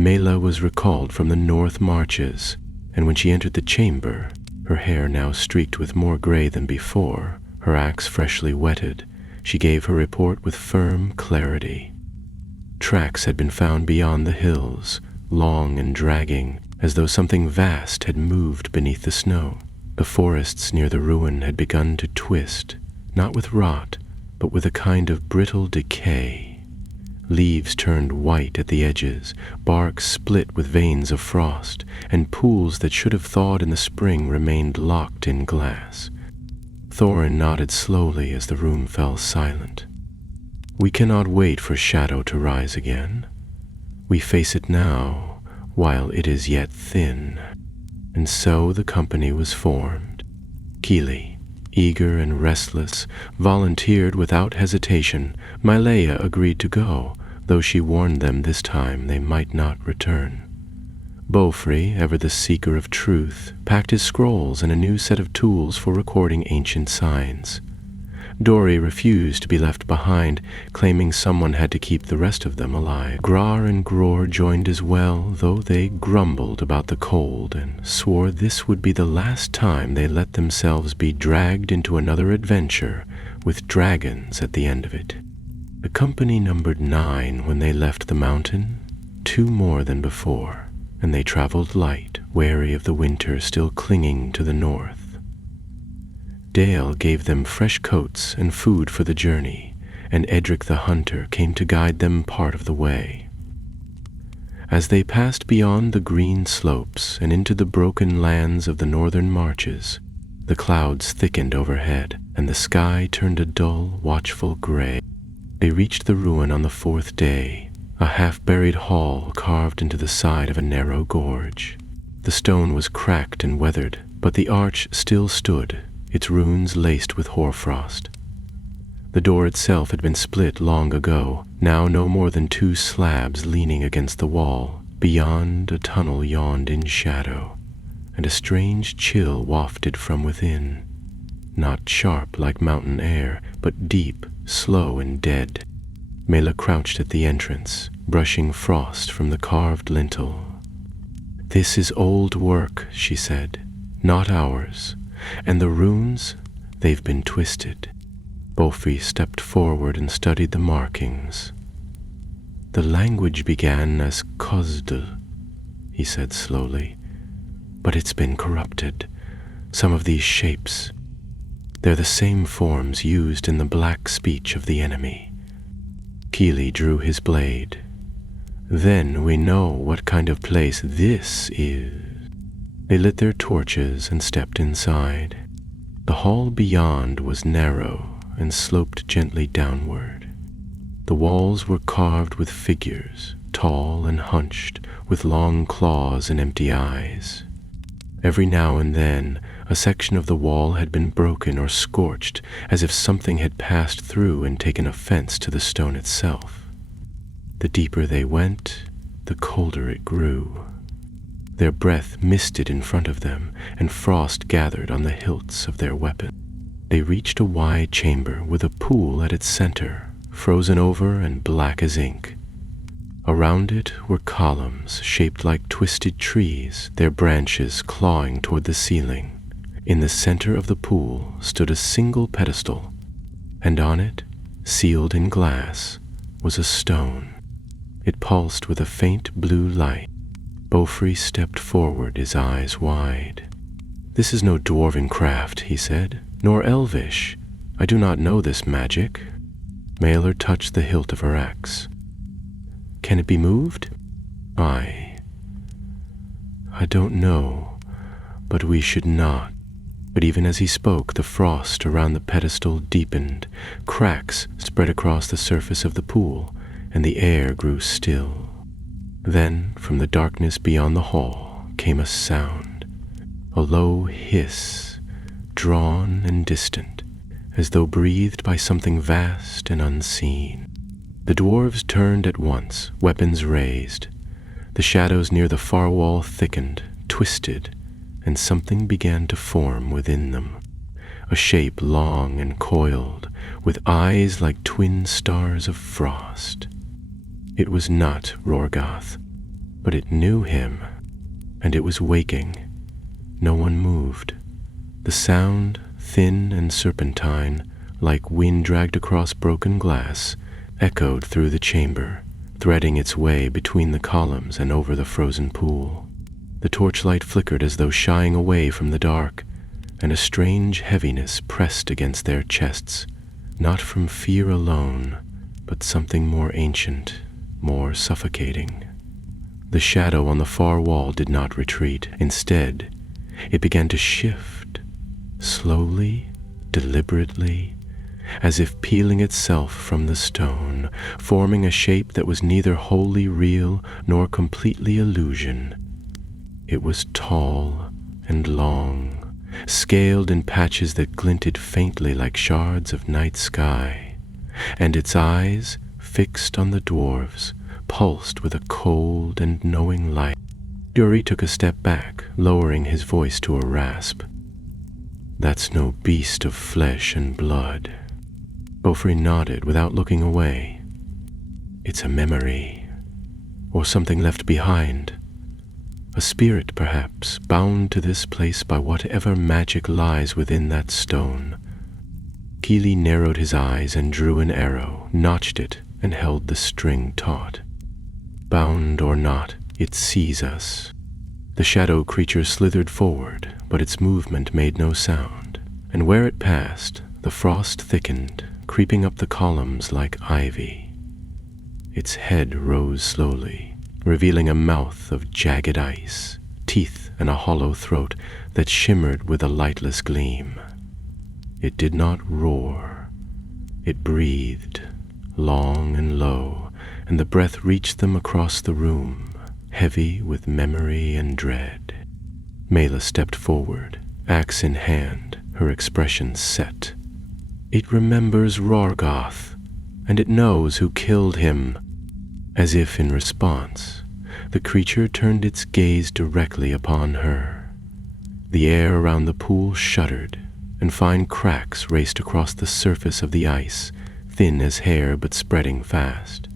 Mela was recalled from the north marches, and when she entered the chamber, her hair now streaked with more gray than before, her axe freshly whetted, she gave her report with firm clarity. Tracks had been found beyond the hills, long and dragging, as though something vast had moved beneath the snow. The forests near the ruin had begun to twist, not with rot, but with a kind of brittle decay. Leaves turned white at the edges, bark split with veins of frost, and pools that should have thawed in the spring remained locked in glass. Thorin nodded slowly as the room fell silent. We cannot wait for shadow to rise again. We face it now, while it is yet thin. And so the company was formed. Kili, eager and restless, volunteered without hesitation. Mylea agreed to go, though she warned them this time they might not return. Beaufrey, ever the seeker of truth, packed his scrolls and a new set of tools for recording ancient signs. Dori refused to be left behind, claiming someone had to keep the rest of them alive. Grar and Gror joined as well, though they grumbled about the cold and swore this would be the last time they let themselves be dragged into another adventure with dragons at the end of it. The company numbered 9 when they left the mountain, 2 more than before, and they traveled light, wary of the winter still clinging to the north. Dale gave them fresh coats and food for the journey, and Edric the hunter came to guide them part of the way. As they passed beyond the green slopes and into the broken lands of the northern marches, the clouds thickened overhead, and the sky turned a dull, watchful gray. They reached the ruin on the 4th day, a half-buried hall carved into the side of a narrow gorge. The stone was cracked and weathered, but the arch still stood, its runes laced with hoarfrost. The door itself had been split long ago, now no more than 2 slabs leaning against the wall. Beyond, a tunnel yawned in shadow, and a strange chill wafted from within, not sharp like mountain air, but deep, slow and dead. Mela crouched at the entrance, brushing frost from the carved lintel. "This is old work," she said, "not ours. And the runes, they've been twisted." Beaufrey stepped forward and studied the markings. "The language began as Kozdl," he said slowly, "but it's been corrupted. Some of these shapes, they're the same forms used in the black speech of the enemy." Kili drew his blade. "Then we know what kind of place this is." They lit their torches and stepped inside. The hall beyond was narrow and sloped gently downward. The walls were carved with figures, tall and hunched, with long claws and empty eyes. Every now and then, a section of the wall had been broken or scorched, as if something had passed through and taken offense to the stone itself. The deeper they went, the colder it grew. Their breath misted in front of them, and frost gathered on the hilts of their weapons. They reached a wide chamber with a pool at its center, frozen over and black as ink. Around it were columns shaped like twisted trees, their branches clawing toward the ceiling. In the center of the pool stood a single pedestal, and on it, sealed in glass, was a stone. It pulsed with a faint blue light. Beaufrey stepped forward, his eyes wide. "This is no dwarven craft," he said, "nor elvish. I do not know this magic." Mailer touched the hilt of her axe. "Can it be moved?" I don't know, but we should not." But even as he spoke, the frost around the pedestal deepened. Cracks spread across the surface of the pool, and the air grew still. Then, from the darkness beyond the hall, came a sound, a low hiss, drawn and distant, as though breathed by something vast and unseen. The dwarves turned at once, weapons raised. The shadows near the far wall thickened, twisted, and something began to form within them. A shape long and coiled, with eyes like twin stars of frost. It was not Rorgoth. But it knew him, and it was waking. No one moved. The sound, thin and serpentine, like wind dragged across broken glass, echoed through the chamber, threading its way between the columns and over the frozen pool. The torchlight flickered as though shying away from the dark, and a strange heaviness pressed against their chests, not from fear alone, but something more ancient, more suffocating. The shadow on the far wall did not retreat. Instead, it began to shift, slowly, deliberately, as if peeling itself from the stone, forming a shape that was neither wholly real nor completely illusion. It was tall and long, scaled in patches that glinted faintly like shards of night sky, and its eyes, fixed on the dwarves, pulsed with a cold and knowing light. Yuri took a step back, lowering his voice to a rasp. "That's no beast of flesh and blood." Beaufry nodded without looking away. "It's a memory, or something left behind. A spirit, perhaps, bound to this place by whatever magic lies within that stone." Keely narrowed his eyes and drew an arrow, notched it, and held the string taut. "Bound or not, it sees us." The shadow creature slithered forward, but its movement made no sound, and where it passed, the frost thickened, creeping up the columns like ivy. Its head rose slowly, revealing a mouth of jagged ice, teeth and a hollow throat that shimmered with a lightless gleam. It did not roar. It breathed, long and low, and the breath reached them across the room, heavy with memory and dread. Mela stepped forward, axe in hand, her expression set. "It remembers Rorgoth, and it knows who killed him." As if in response, the creature turned its gaze directly upon her. The air around the pool shuddered, and fine cracks raced across the surface of the ice, thin as hair but spreading fast.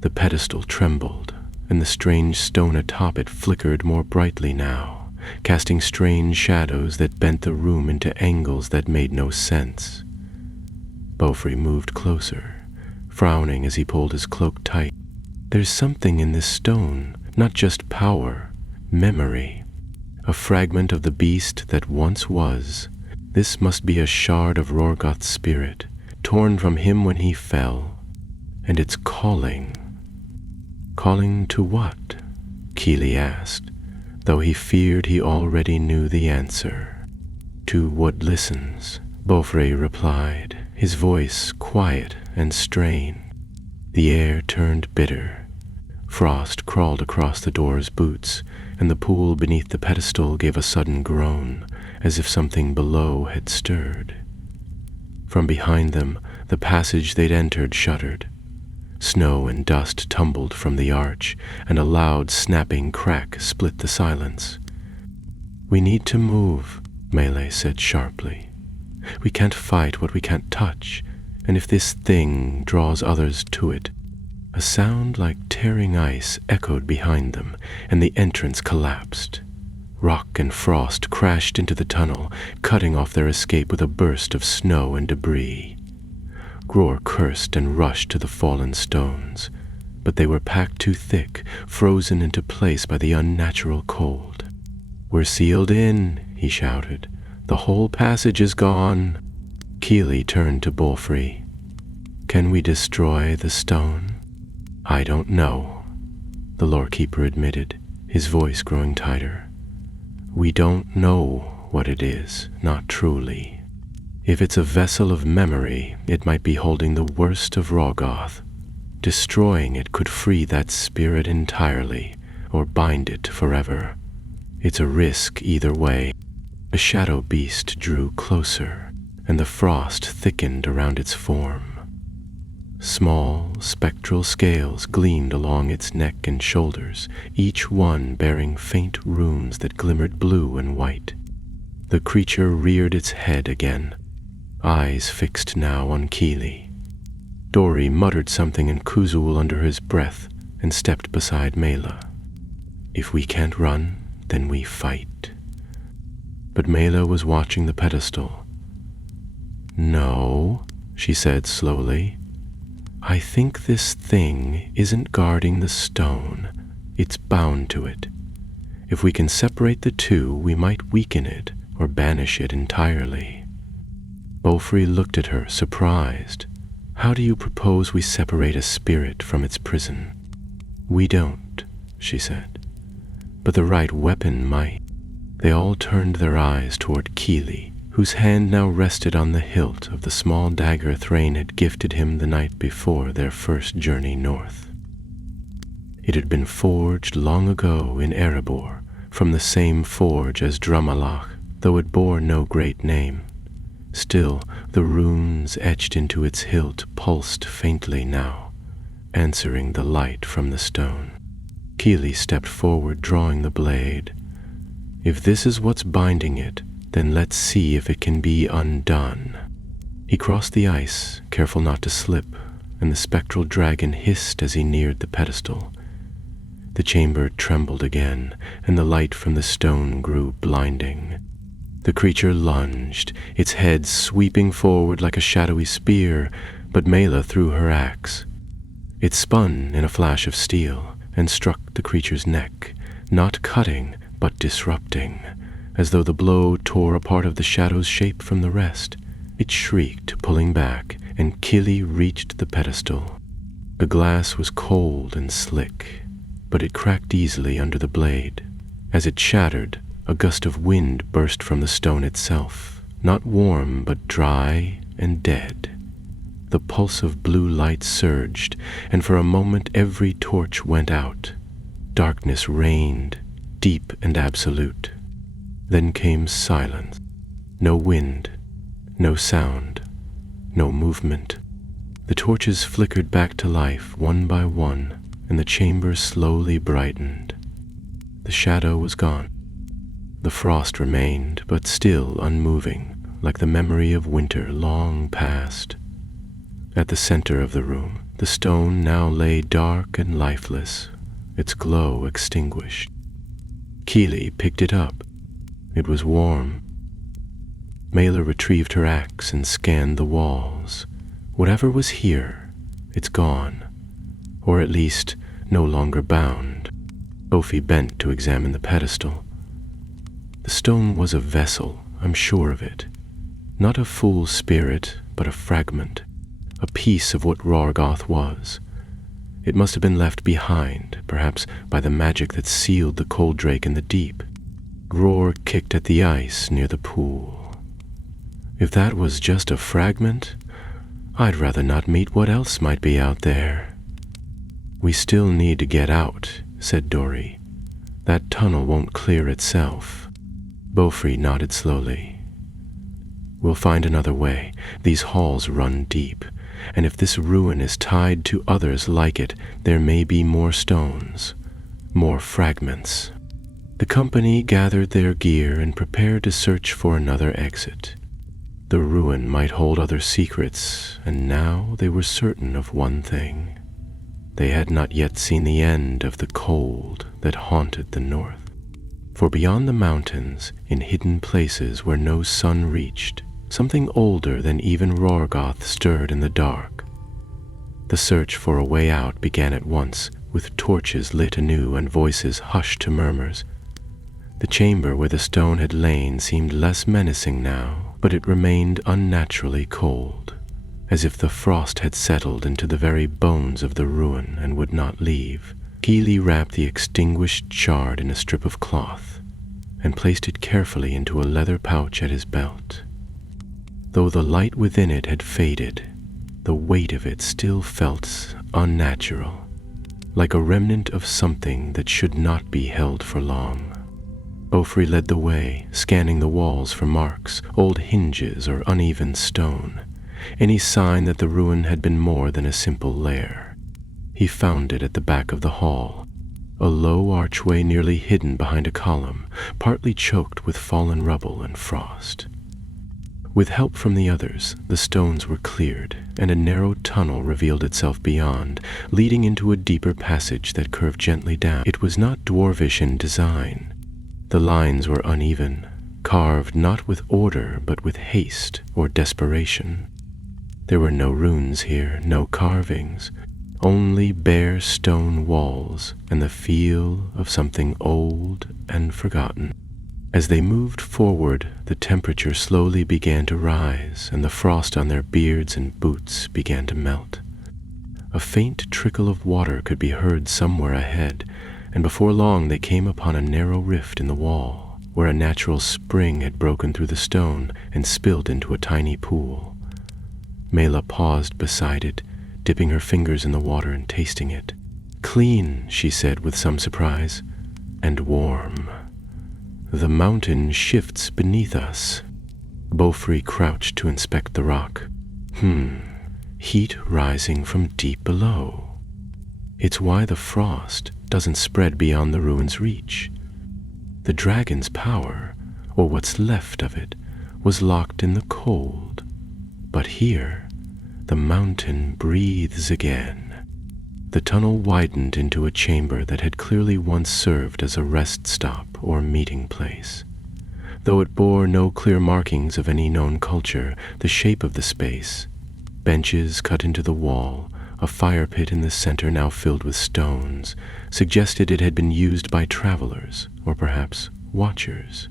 The pedestal trembled, and the strange stone atop it flickered more brightly now, casting strange shadows that bent the room into angles that made no sense. Beaufry moved closer, frowning as he pulled his cloak tight. "There's something in this stone, not just power, memory. A fragment of the beast that once was. This must be a shard of Rorgoth's spirit, torn from him when he fell. And it's calling." "Calling to what?" Keely asked, though he feared he already knew the answer. "To what listens," Beaufry replied, his voice quiet and strained. The air turned bitter. Frost crawled across the door's boots, and the pool beneath the pedestal gave a sudden groan, as if something below had stirred. From behind them, the passage they'd entered shuddered. Snow and dust tumbled from the arch, and a loud snapping crack split the silence. "We need to move," Melee said sharply. "We can't fight what we can't touch, and if this thing draws others to it..." A sound like tearing ice echoed behind them, and the entrance collapsed. Rock and frost crashed into the tunnel, cutting off their escape with a burst of snow and debris. Gror cursed and rushed to the fallen stones, but they were packed too thick, frozen into place by the unnatural cold. "We're sealed in," he shouted. "The whole passage is gone." Keely turned to Beaufry. "Can we destroy the stone?" "I don't know," the lorekeeper admitted, his voice growing tighter. "We don't know what it is, not truly. If it's a vessel of memory, it might be holding the worst of Rorgoth. Destroying it could free that spirit entirely, or bind it forever. It's a risk either way." A shadow beast drew closer, and the frost thickened around its form. Small, spectral scales gleamed along its neck and shoulders, each one bearing faint runes that glimmered blue and white. The creature reared its head again, eyes fixed now on Keely. Dory muttered something in Kuzul under his breath and stepped beside Mela. If we can't run, then we fight. But Mela was watching the pedestal. No, she said slowly. I think this thing isn't guarding the stone. It's bound to it. If we can separate the two, we might weaken it or banish it entirely. Beaufry looked at her, surprised. How do you propose we separate a spirit from its prison? We don't, she said. But the right weapon might. They all turned their eyes toward Keeley, whose hand now rested on the hilt of the small dagger Thrain had gifted him the night before their first journey north. It had been forged long ago in Erebor, from the same forge as Drumalach, though it bore no great name. Still, the runes etched into its hilt pulsed faintly now, answering the light from the stone. Keeley stepped forward, drawing the blade. If this is what's binding it, then let's see if it can be undone. He crossed the ice, careful not to slip, and the spectral dragon hissed as he neared the pedestal. The chamber trembled again, and the light from the stone grew blinding. The creature lunged, its head sweeping forward like a shadowy spear, but Mela threw her axe. It spun in a flash of steel and struck the creature's neck, not cutting, but disrupting. As though the blow tore a part of the shadow's shape from the rest, it shrieked, pulling back, and Keeley reached the pedestal. The glass was cold and slick, but it cracked easily under the blade. As it shattered, a gust of wind burst from the stone itself, not warm but dry and dead. The pulse of blue light surged, and for a moment every torch went out. Darkness reigned, deep and absolute. Then came silence. No wind, no sound, no movement. The torches flickered back to life one by one, and the chamber slowly brightened. The shadow was gone. The frost remained, but still unmoving, like the memory of winter long past. At the center of the room, the stone now lay dark and lifeless, its glow extinguished. Keeley picked it up. It was warm. Mela retrieved her axe and scanned the walls. Whatever was here, it's gone, or at least no longer bound. Ophi bent to examine the pedestal. The stone was a vessel, I'm sure of it. Not a full spirit, but a fragment, a piece of what Rorgoth was. It must have been left behind, perhaps by the magic that sealed the cold drake in the deep. Roar kicked at the ice near the pool. If that was just a fragment, I'd rather not meet what else might be out there. We still need to get out, said Dory. That tunnel won't clear itself. Beaufry nodded slowly. We'll find another way. These halls run deep, and if this ruin is tied to others like it, there may be more stones, more fragments. The company gathered their gear and prepared to search for another exit. The ruin might hold other secrets, and now they were certain of one thing. They had not yet seen the end of the cold that haunted the north. For beyond the mountains, in hidden places where no sun reached, something older than even Rorgoth stirred in the dark. The search for a way out began at once, with torches lit anew and voices hushed to murmurs. The chamber where the stone had lain seemed less menacing now, but it remained unnaturally cold, as if the frost had settled into the very bones of the ruin and would not leave. Keeley wrapped the extinguished shard in a strip of cloth and placed it carefully into a leather pouch at his belt. Though the light within it had faded, the weight of it still felt unnatural, like a remnant of something that should not be held for long. Beaufry led the way, scanning the walls for marks, old hinges or uneven stone, any sign that the ruin had been more than a simple lair. He found it at the back of the hall, a low archway nearly hidden behind a column, partly choked with fallen rubble and frost. With help from the others, the stones were cleared, and a narrow tunnel revealed itself beyond, leading into a deeper passage that curved gently down. It was not dwarvish in design. The lines were uneven, carved not with order but with haste or desperation. There were no runes here, no carvings, only bare stone walls and the feel of something old and forgotten. As they moved forward, the temperature slowly began to rise, and the frost on their beards and boots began to melt. A faint trickle of water could be heard somewhere ahead, and before long they came upon a narrow rift in the wall, where a natural spring had broken through the stone and spilled into a tiny pool. Mela paused beside it, dipping her fingers in the water and tasting it. "Clean," she said with some surprise, "and warm. The mountain shifts beneath us." Beaufry crouched to inspect the rock. Heat rising from deep below. It's why the frost doesn't spread beyond the ruin's reach. The dragon's power, or what's left of it, was locked in the cold. But here, the mountain breathes again. The tunnel widened into a chamber that had clearly once served as a rest stop or meeting place. Though it bore no clear markings of any known culture, the shape of the space, benches cut into the wall, a fire pit in the center now filled with stones, suggested it had been used by travelers, or perhaps watchers.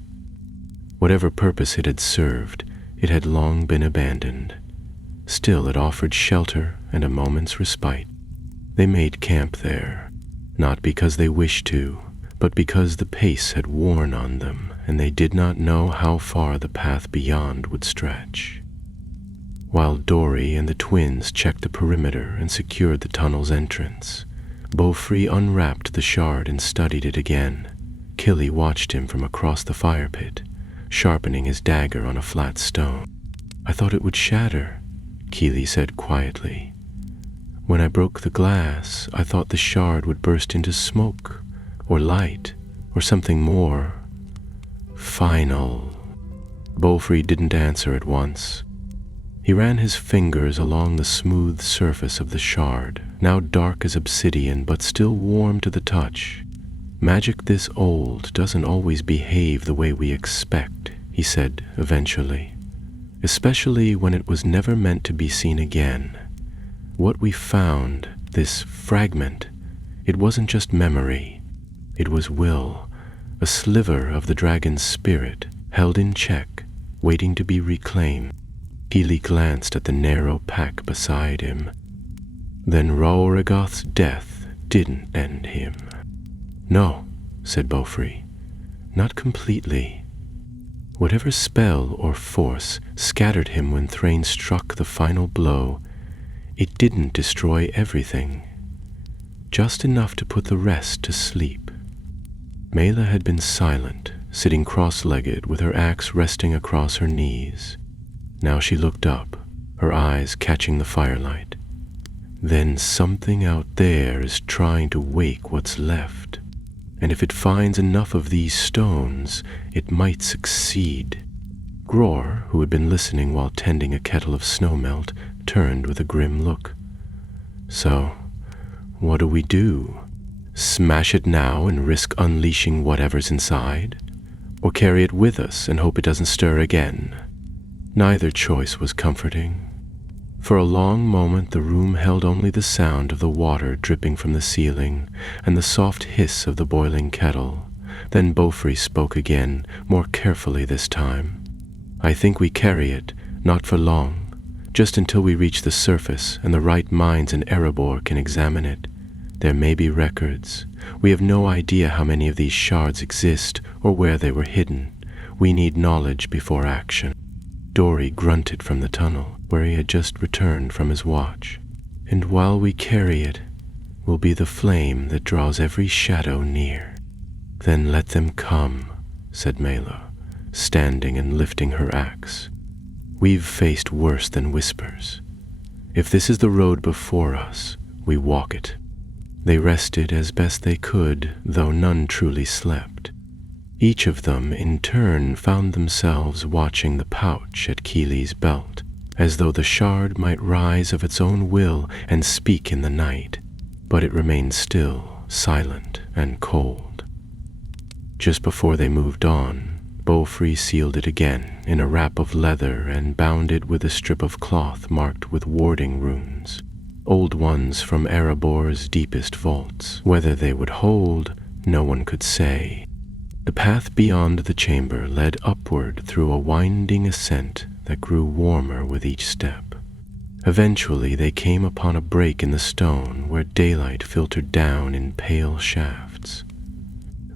Whatever purpose it had served, it had long been abandoned. Still, it offered shelter and a moment's respite. They made camp there, not because they wished to, but because the pace had worn on them, and they did not know how far the path beyond would stretch. While Dory and the twins checked the perimeter and secured the tunnel's entrance, Beaufry unwrapped the shard and studied it again. Killy watched him from across the fire pit, sharpening his dagger on a flat stone. "I thought it would shatter," Keely said quietly. "When I broke the glass, I thought the shard would burst into smoke, or light, or something more final." Beaufry didn't answer at once. He ran his fingers along the smooth surface of the shard, now dark as obsidian but still warm to the touch. "Magic this old doesn't always behave the way we expect," he said eventually, "especially when it was never meant to be seen again. What we found, this fragment, it wasn't just memory. It was will, a sliver of the dragon's spirit, held in check, waiting to be reclaimed." Keely glanced at the narrow pack beside him. "Then Raoregoth's death didn't end him." "No," said Beaufry, "not completely. Whatever spell or force scattered him when Thrain struck the final blow, it didn't destroy everything. Just enough to put the rest to sleep." Mela had been silent, sitting cross-legged with her axe resting across her knees. Now she looked up, her eyes catching the firelight. "Then something out there is trying to wake what's left. And if it finds enough of these stones, it might succeed." Gror, who had been listening while tending a kettle of snowmelt, turned with a grim look. "So, what do we do? Smash it now and risk unleashing whatever's inside? Or carry it with us and hope it doesn't stir again?" Neither choice was comforting. For a long moment the room held only the sound of the water dripping from the ceiling and the soft hiss of the boiling kettle. Then Beaufry spoke again, more carefully this time. "I think we carry it, not for long, just until we reach the surface and the right minds in Erebor can examine it. There may be records. We have no idea how many of these shards exist or where they were hidden. We need knowledge before action." Dory grunted from the tunnel, where he had just returned from his watch. "And while we carry it, will be the flame that draws every shadow near." "Then let them come," said Mela, standing and lifting her axe. "We've faced worse than whispers. If this is the road before us, we walk it." They rested as best they could, though none truly slept. Each of them, in turn, found themselves watching the pouch at Keely's belt, as though the shard might rise of its own will and speak in the night, but it remained still, silent, and cold. Just before they moved on, Beaufry sealed it again in a wrap of leather and bound it with a strip of cloth marked with warding runes, old ones from Erebor's deepest vaults. Whether they would hold, no one could say. The path beyond the chamber led upward through a winding ascent that grew warmer with each step. Eventually they came upon a break in the stone where daylight filtered down in pale shafts.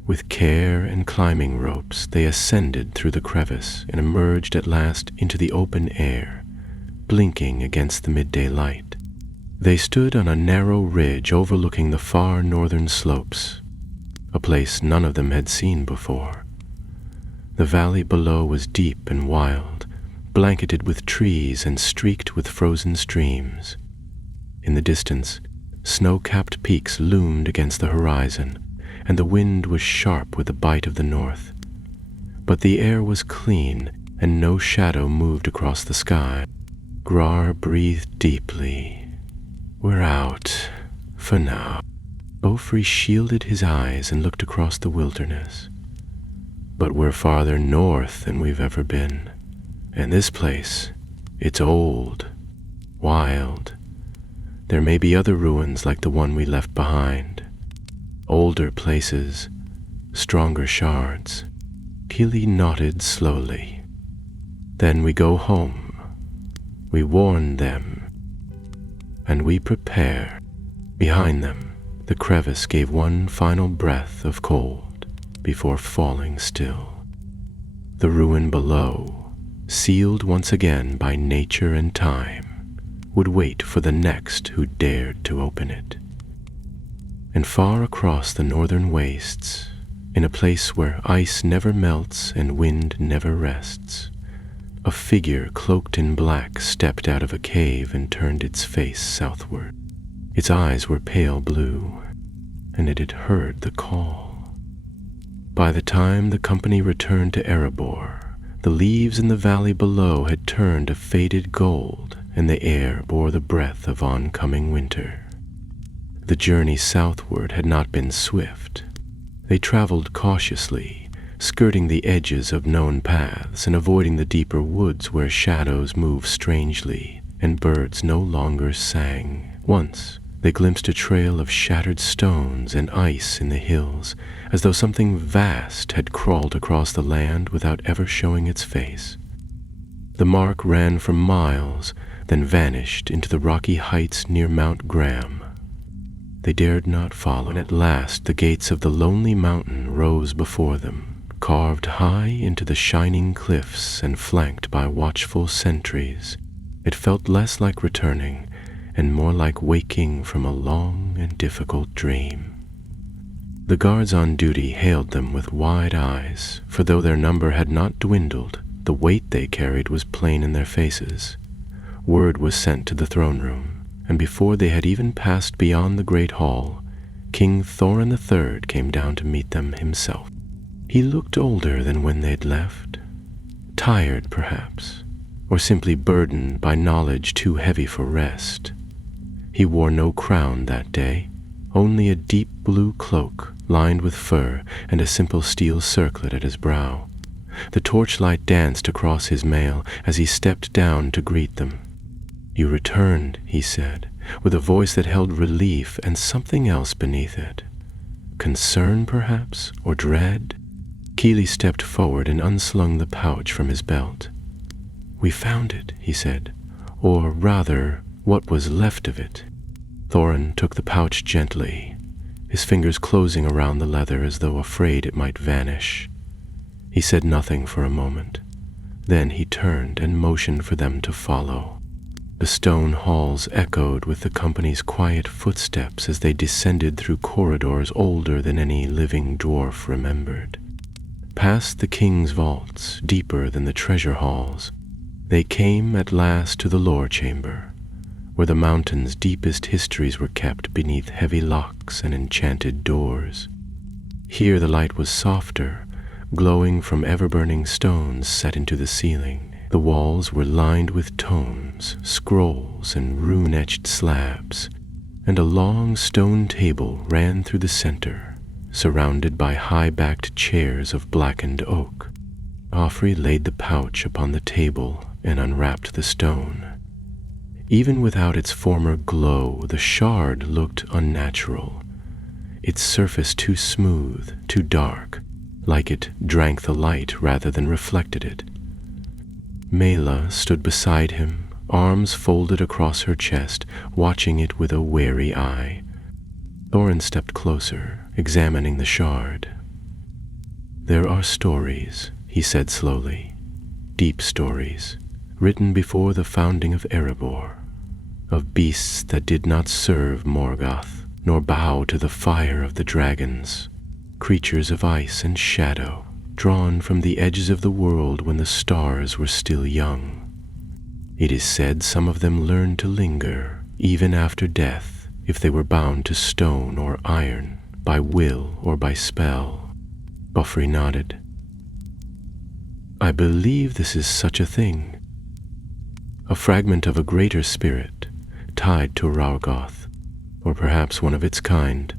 With care and climbing ropes, they ascended through the crevice and emerged at last into the open air, blinking against the midday light. They stood on a narrow ridge overlooking the far northern slopes, a place none of them had seen before. The valley below was deep and wild, blanketed with trees and streaked with frozen streams. In the distance, snow-capped peaks loomed against the horizon, and the wind was sharp with the bite of the north. But the air was clean, and no shadow moved across the sky. Grar breathed deeply. "We're out, for now." Beaufry shielded his eyes and looked across the wilderness. "But we're farther north than we've ever been. And this place, it's old, wild. There may be other ruins like the one we left behind. Older places, stronger shards." Keely nodded slowly. "Then we go home. We warn them. And we prepare." Behind them, the crevice gave one final breath of cold before falling still. The ruin below, sealed once again by nature and time, would wait for the next who dared to open it. And far across the northern wastes, in a place where ice never melts and wind never rests, a figure cloaked in black stepped out of a cave and turned its face southward. Its eyes were pale blue, and it had heard the call. By the time the company returned to Erebor, the leaves in the valley below had turned a faded gold, and the air bore the breath of oncoming winter. The journey southward had not been swift. They traveled cautiously, skirting the edges of known paths and avoiding the deeper woods where shadows moved strangely and birds no longer sang. Once, they glimpsed a trail of shattered stones and ice in the hills, as though something vast had crawled across the land without ever showing its face. The mark ran for miles, then vanished into the rocky heights near Mount Graham. They dared not follow, and at last the gates of the lonely mountain rose before them, carved high into the shining cliffs and flanked by watchful sentries. It felt less like returning and more like waking from a long and difficult dream. The guards on duty hailed them with wide eyes, for though their number had not dwindled, the weight they carried was plain in their faces. Word was sent to the throne room, and before they had even passed beyond the great hall, King Thorin III came down to meet them himself. He looked older than when they'd left, tired perhaps, or simply burdened by knowledge too heavy for rest. He wore no crown that day, only a deep blue cloak lined with fur and a simple steel circlet at his brow. The torchlight danced across his mail as he stepped down to greet them. "You returned," he said, with a voice that held relief and something else beneath it. Concern, perhaps, or dread? Keely stepped forward and unslung the pouch from his belt. "We found it," he said, "or rather, what was left of it." Thorin took the pouch gently, his fingers closing around the leather as though afraid it might vanish. He said nothing for a moment. Then he turned and motioned for them to follow. The stone halls echoed with the company's quiet footsteps as they descended through corridors older than any living dwarf remembered. Past the king's vaults, deeper than the treasure halls, they came at last to the lore chamber, where the mountain's deepest histories were kept beneath heavy locks and enchanted doors. Here the light was softer, glowing from ever-burning stones set into the ceiling. The walls were lined with tomes, scrolls, and rune-etched slabs, and a long stone table ran through the center, surrounded by high-backed chairs of blackened oak. Joffrey laid the pouch upon the table and unwrapped the stone. Even without its former glow, the shard looked unnatural, its surface too smooth, too dark, like it drank the light rather than reflected it. Mela stood beside him, arms folded across her chest, watching it with a wary eye. Thorin stepped closer, examining the shard. "There are stories," he said slowly, "deep stories, written before the founding of Erebor, of beasts that did not serve Morgoth, nor bow to the fire of the dragons, creatures of ice and shadow, drawn from the edges of the world when the stars were still young. It is said some of them learned to linger, even after death, if they were bound to stone or iron, by will or by spell." Joffrey nodded. "I believe this is such a thing. A fragment of a greater spirit, tied to Raugoth, or perhaps one of its kind,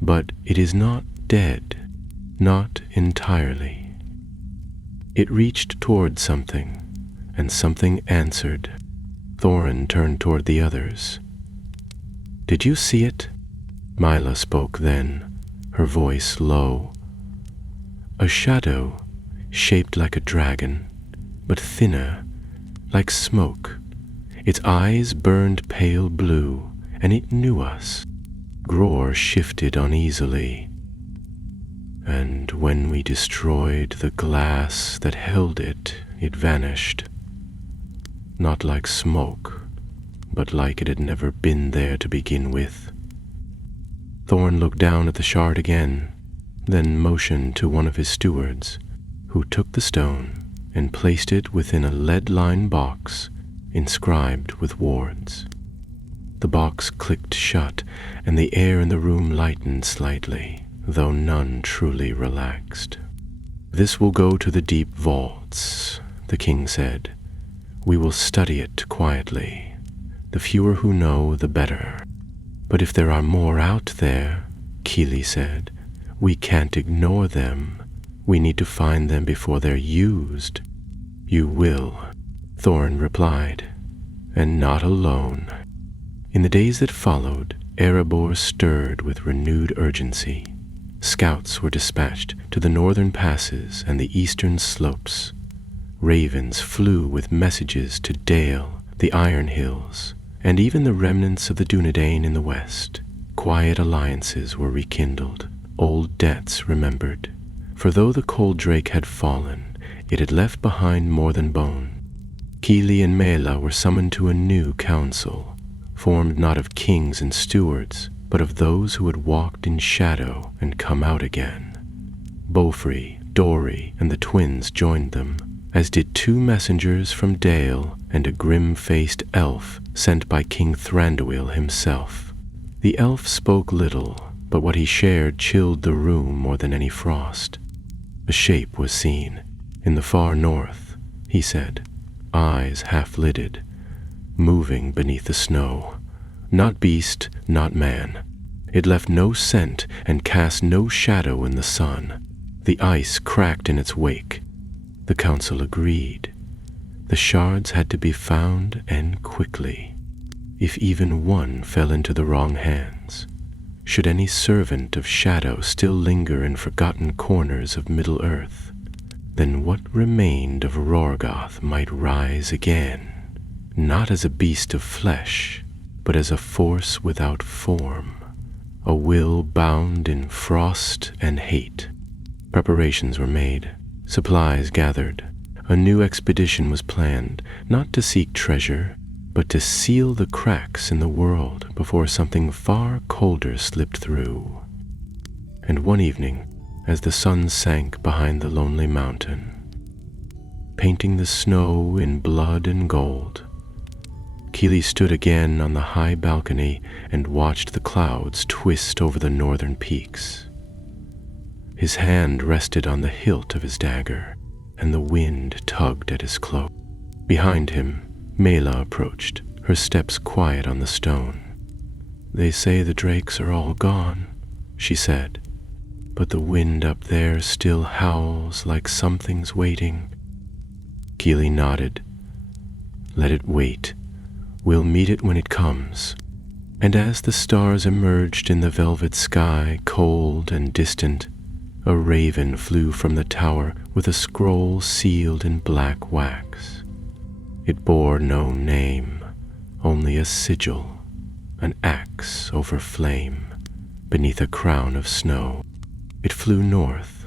but it is not dead, not entirely. It reached toward something, and something answered." Thorin turned toward the others. "Did you see it?" Mila spoke then, her voice low. "A shadow, shaped like a dragon, but thinner, like smoke. Its eyes burned pale blue, and it knew us." Gror shifted uneasily. "And when we destroyed the glass that held it, it vanished. Not like smoke, but like it had never been there to begin with." Thorin looked down at the shard again, then motioned to one of his stewards, who took the stone and placed it within a lead-lined box inscribed with wards. The box clicked shut, and the air in the room lightened slightly, though none truly relaxed. "This will go to the deep vaults," the king said. "We will study it quietly. The fewer who know, the better. But if there are more out there," Keely said, "we can't ignore them. We need to find them before they're used." "You will," Thorin replied, "and not alone." In the days that followed, Erebor stirred with renewed urgency. Scouts were dispatched to the northern passes and the eastern slopes. Ravens flew with messages to Dale, the Iron Hills, and even the remnants of the Dunedain in the west. Quiet alliances were rekindled, old debts remembered. For though the Cold Drake had fallen, it had left behind more than bone. Keely and Mela were summoned to a new council, formed not of kings and stewards, but of those who had walked in shadow and come out again. Bofri, Dori, and the twins joined them, as did two messengers from Dale and a grim-faced elf sent by King Thranduil himself. The elf spoke little, but what he shared chilled the room more than any frost. A shape was seen, in the far north, he said, eyes half-lidded, moving beneath the snow. Not beast, not man. It left no scent and cast no shadow in the sun. The ice cracked in its wake. The council agreed. The shards had to be found, and quickly. If even one fell into the wrong hands, should any servant of shadow still linger in forgotten corners of Middle-earth, then what remained of Rorgoth might rise again, not as a beast of flesh, but as a force without form, a will bound in frost and hate. Preparations were made, supplies gathered. A new expedition was planned, not to seek treasure, but to seal the cracks in the world before something far colder slipped through. And one evening, as the sun sank behind the lonely mountain, painting the snow in blood and gold, Keely stood again on the high balcony and watched the clouds twist over the northern peaks. His hand rested on the hilt of his dagger, and the wind tugged at his cloak. Behind him, Mela approached, her steps quiet on the stone. "They say the drakes are all gone," she said, "but the wind up there still howls like something's waiting." Keely nodded. "Let it wait. We'll meet it when it comes." And as the stars emerged in the velvet sky, cold and distant, a raven flew from the tower with a scroll sealed in black wax. It bore no name, only a sigil, an axe over flame, beneath a crown of snow. It flew north.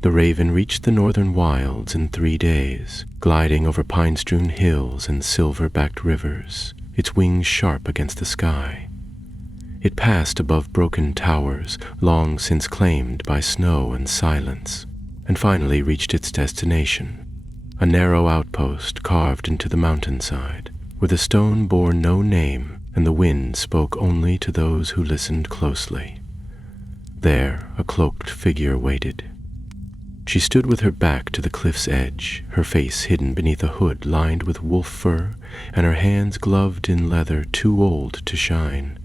The raven reached the northern wilds in 3 days, gliding over pine-strewn hills and silver-backed rivers, its wings sharp against the sky. It passed above broken towers, long since claimed by snow and silence, and finally reached its destination, a narrow outpost carved into the mountainside, where the stone bore no name and the wind spoke only to those who listened closely. There, a cloaked figure waited. She stood with her back to the cliff's edge, her face hidden beneath a hood lined with wolf fur, and her hands gloved in leather too old to shine.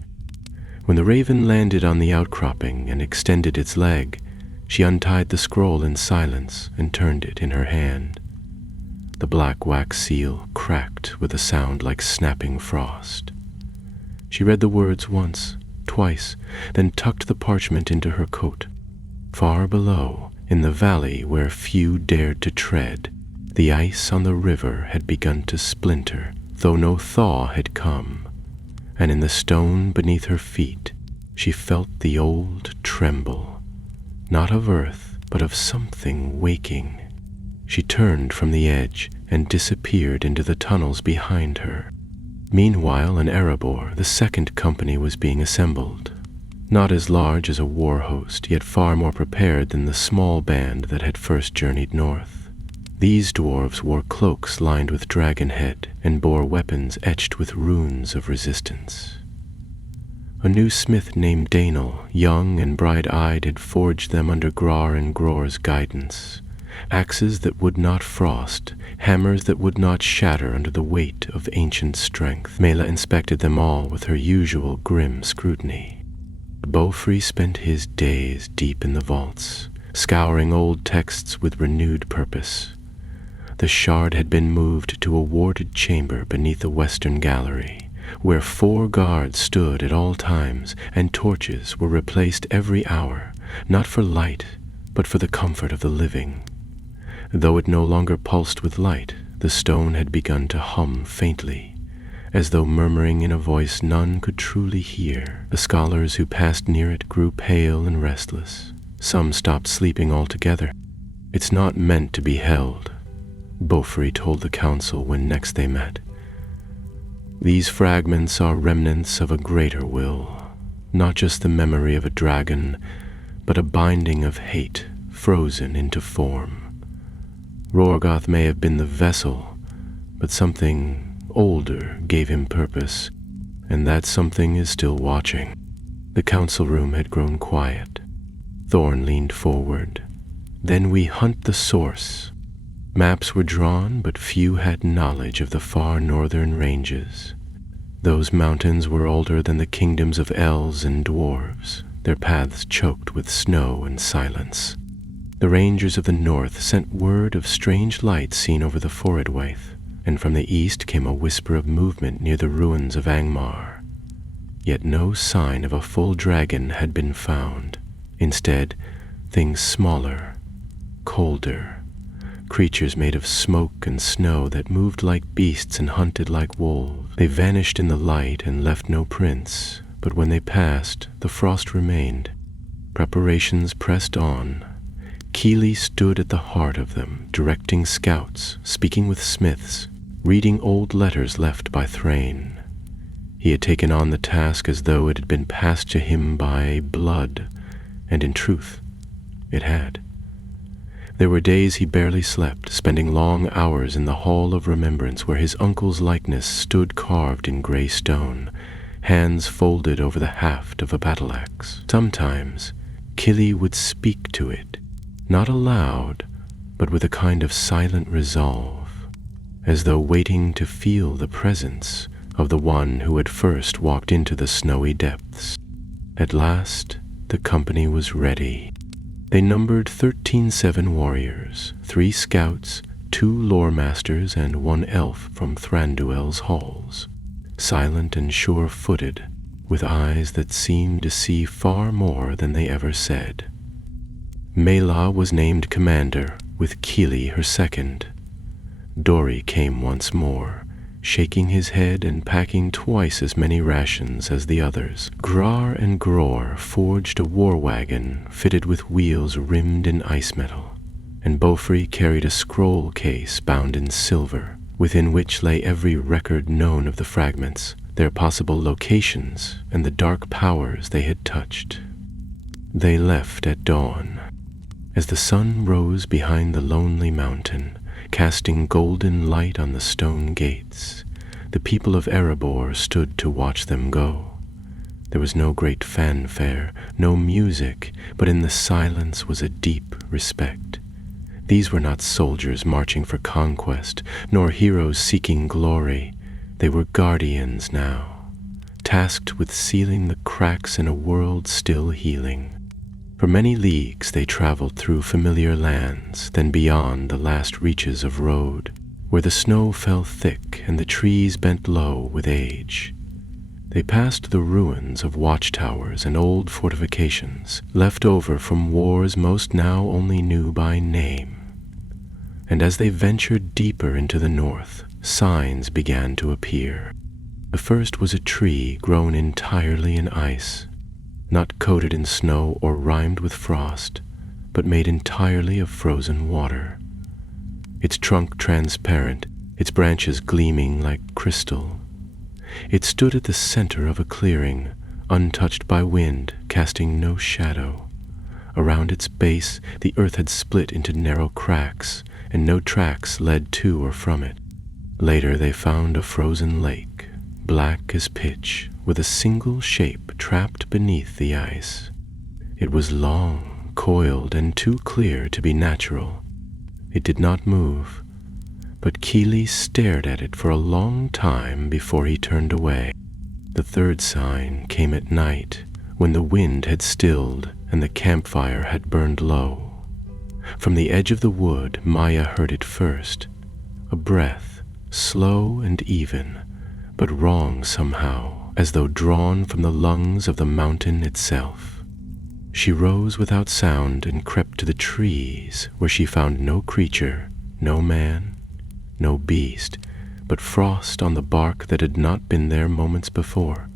When the raven landed on the outcropping and extended its leg, she untied the scroll in silence and turned it in her hand. The black wax seal cracked with a sound like snapping frost. She read the words once, twice, then tucked the parchment into her coat. Far below, in the valley where few dared to tread, the ice on the river had begun to splinter, though no thaw had come, and in the stone beneath her feet she felt the old tremble, not of earth, but of something waking. She turned from the edge and disappeared into the tunnels behind her. Meanwhile, in Erebor, the second company was being assembled. Not as large as a war host, yet far more prepared than the small band that had first journeyed north. These dwarves wore cloaks lined with dragonhead and bore weapons etched with runes of resistance. A new smith named Danel, young and bright-eyed, had forged them under Grar and Gror's guidance. Axes that would not frost, hammers that would not shatter under the weight of ancient strength. Mela inspected them all with her usual grim scrutiny. Beaufrey spent his days deep in the vaults, scouring old texts with renewed purpose. The shard had been moved to a warded chamber beneath the western gallery, where 4 guards stood at all times, and torches were replaced every hour, not for light, but for the comfort of the living. Though it no longer pulsed with light, the stone had begun to hum faintly, as though murmuring in a voice none could truly hear. The scholars who passed near it grew pale and restless. Some stopped sleeping altogether. "It's not meant to be held," Beaufrey told the council when next they met. "These fragments are remnants of a greater will, not just the memory of a dragon, but a binding of hate frozen into form. Rorgoth may have been the vessel, but something older gave him purpose, and that something is still watching." The council room had grown quiet. Thorn leaned forward. "Then we hunt the source." Maps were drawn, but few had knowledge of the far northern ranges. Those mountains were older than the kingdoms of elves and dwarves, their paths choked with snow and silence. The rangers of the north sent word of strange lights seen over the Foridwaith, and from the east came a whisper of movement near the ruins of Angmar. Yet no sign of a full dragon had been found. Instead, things smaller, colder, creatures made of smoke and snow that moved like beasts and hunted like wolves. They vanished in the light and left no prints, but when they passed, the frost remained. Preparations pressed on. Keely stood at the heart of them, directing scouts, speaking with smiths, reading old letters left by Thrain. He had taken on the task as though it had been passed to him by blood, and in truth, it had. There were days he barely slept, spending long hours in the Hall of Remembrance where his uncle's likeness stood carved in grey stone, hands folded over the haft of a battle-axe. Sometimes, Keely would speak to it, not aloud, but with a kind of silent resolve, as though waiting to feel the presence of the one who had first walked into the snowy depths. At last, the company was ready. They numbered 13 warriors, 3 scouts, 2 lore masters, and 1 elf from Thranduil's halls, silent and sure-footed, with eyes that seemed to see far more than they ever said. Mela was named commander, with Kili her second. Dori came once more, shaking his head and packing twice as many rations as the others. Grar and Gror forged a war wagon fitted with wheels rimmed in ice metal, and Bofri carried a scroll case bound in silver, within which lay every record known of the fragments, their possible locations, and the dark powers they had touched. They left at dawn. As the sun rose behind the lonely mountain, casting golden light on the stone gates, the people of Erebor stood to watch them go. There was no great fanfare, no music, but in the silence was a deep respect. These were not soldiers marching for conquest, nor heroes seeking glory. They were guardians now, tasked with sealing the cracks in a world still healing. For many leagues they traveled through familiar lands, then beyond the last reaches of road, where the snow fell thick and the trees bent low with age. They passed the ruins of watchtowers and old fortifications, left over from wars most now only knew by name. And as they ventured deeper into the north, signs began to appear. The first was a tree grown entirely in ice, not coated in snow or rimed with frost, but made entirely of frozen water. Its trunk transparent, its branches gleaming like crystal. It stood at the center of a clearing, untouched by wind, casting no shadow. Around its base, the earth had split into narrow cracks, and no tracks led to or from it. Later they found a frozen lake, black as pitch, with a single shape trapped beneath the ice. It was long, coiled, and too clear to be natural. It did not move, but Kili stared at it for a long time before he turned away. The third sign came at night, when the wind had stilled and the campfire had burned low. From the edge of the wood, Maya heard it first, a breath, slow and even, but wrong somehow, as though drawn from the lungs of the mountain itself. She rose without sound and crept to the trees, where she found no creature, no man, no beast, but frost on the bark that had not been there moments before,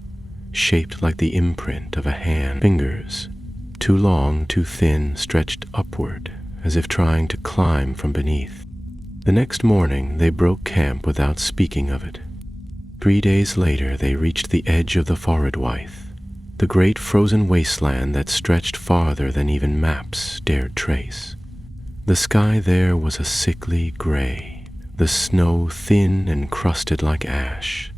shaped like the imprint of a hand. Fingers, too long, too thin, stretched upward, as if trying to climb from beneath. The next morning they broke camp without speaking of it. 3 days later they reached the edge of the Forodwaith, the great frozen wasteland that stretched farther than even maps dared trace. The sky there was a sickly gray, the snow thin and crusted like ash.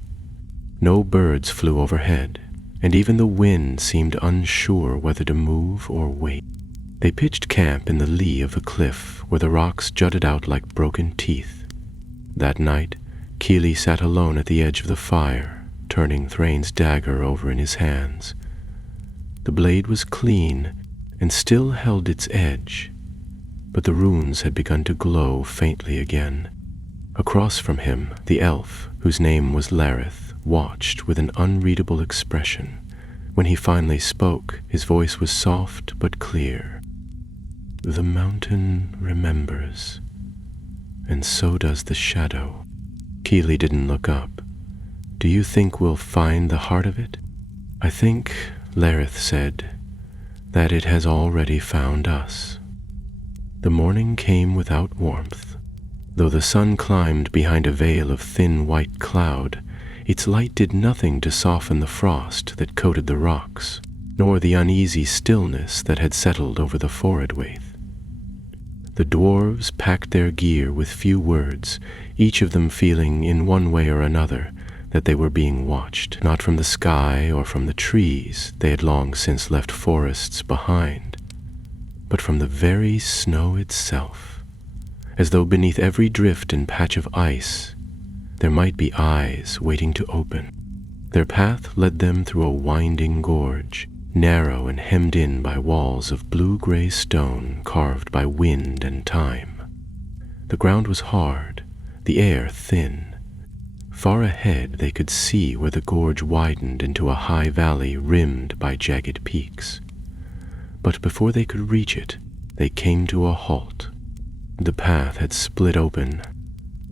No birds flew overhead, and even the wind seemed unsure whether to move or wait. They pitched camp in the lee of a cliff where the rocks jutted out like broken teeth. That night, Kili sat alone at the edge of the fire, turning Thrain's dagger over in his hands. The blade was clean and still held its edge, but the runes had begun to glow faintly again. Across from him, the elf, whose name was Lareth, watched with an unreadable expression. When he finally spoke, his voice was soft but clear. "The mountain remembers, and so does the shadow." Kili didn't look up. "Do you think we'll find the heart of it?" "I think," Lareth said, "that it has already found us." The morning came without warmth. Though the sun climbed behind a veil of thin white cloud, its light did nothing to soften the frost that coated the rocks, nor the uneasy stillness that had settled over the Forodwaith. The dwarves packed their gear with few words, each of them feeling in one way or another that they were being watched, not from the sky or from the trees, they had long since left forests behind, but but from the very snow itself, as though beneath every drift and patch of ice there might be eyes waiting to open. Their path led them through a winding gorge, narrow and hemmed in by walls of blue-gray stone carved by wind and time. The ground was hard, the air thin. Far ahead they could see where the gorge widened into a high valley rimmed by jagged peaks. But before they could reach it, they came to a halt. The path had split open.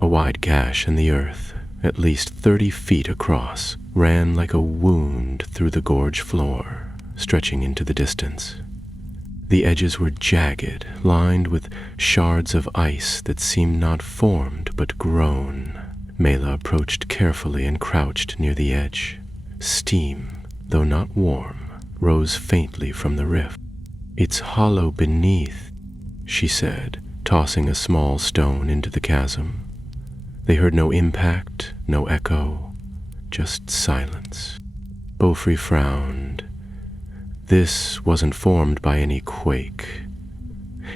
A wide gash in the earth, at least 30 feet across, ran like a wound through the gorge floor, stretching into the distance. The edges were jagged, lined with shards of ice that seemed not formed but grown. Mela approached carefully and crouched near the edge. Steam, though not warm, rose faintly from the rift. "It's hollow beneath," she said, tossing a small stone into the chasm. They heard no impact, no echo, just silence. Beaufry frowned. This wasn't formed by any quake.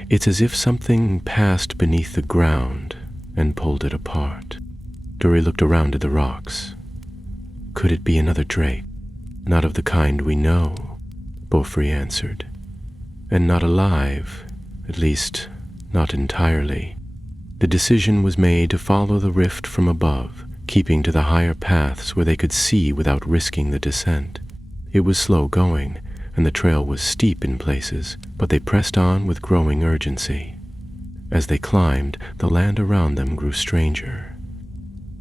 It's as if something passed beneath the ground and pulled it apart. Dory looked around at the rocks. Could it be another drake? Not of the kind we know, Beaufry answered. And not alive, at least not entirely. The decision was made to follow the rift from above, keeping to the higher paths where they could see without risking the descent. It was slow going, and the trail was steep in places, but they pressed on with growing urgency. As they climbed, the land around them grew stranger.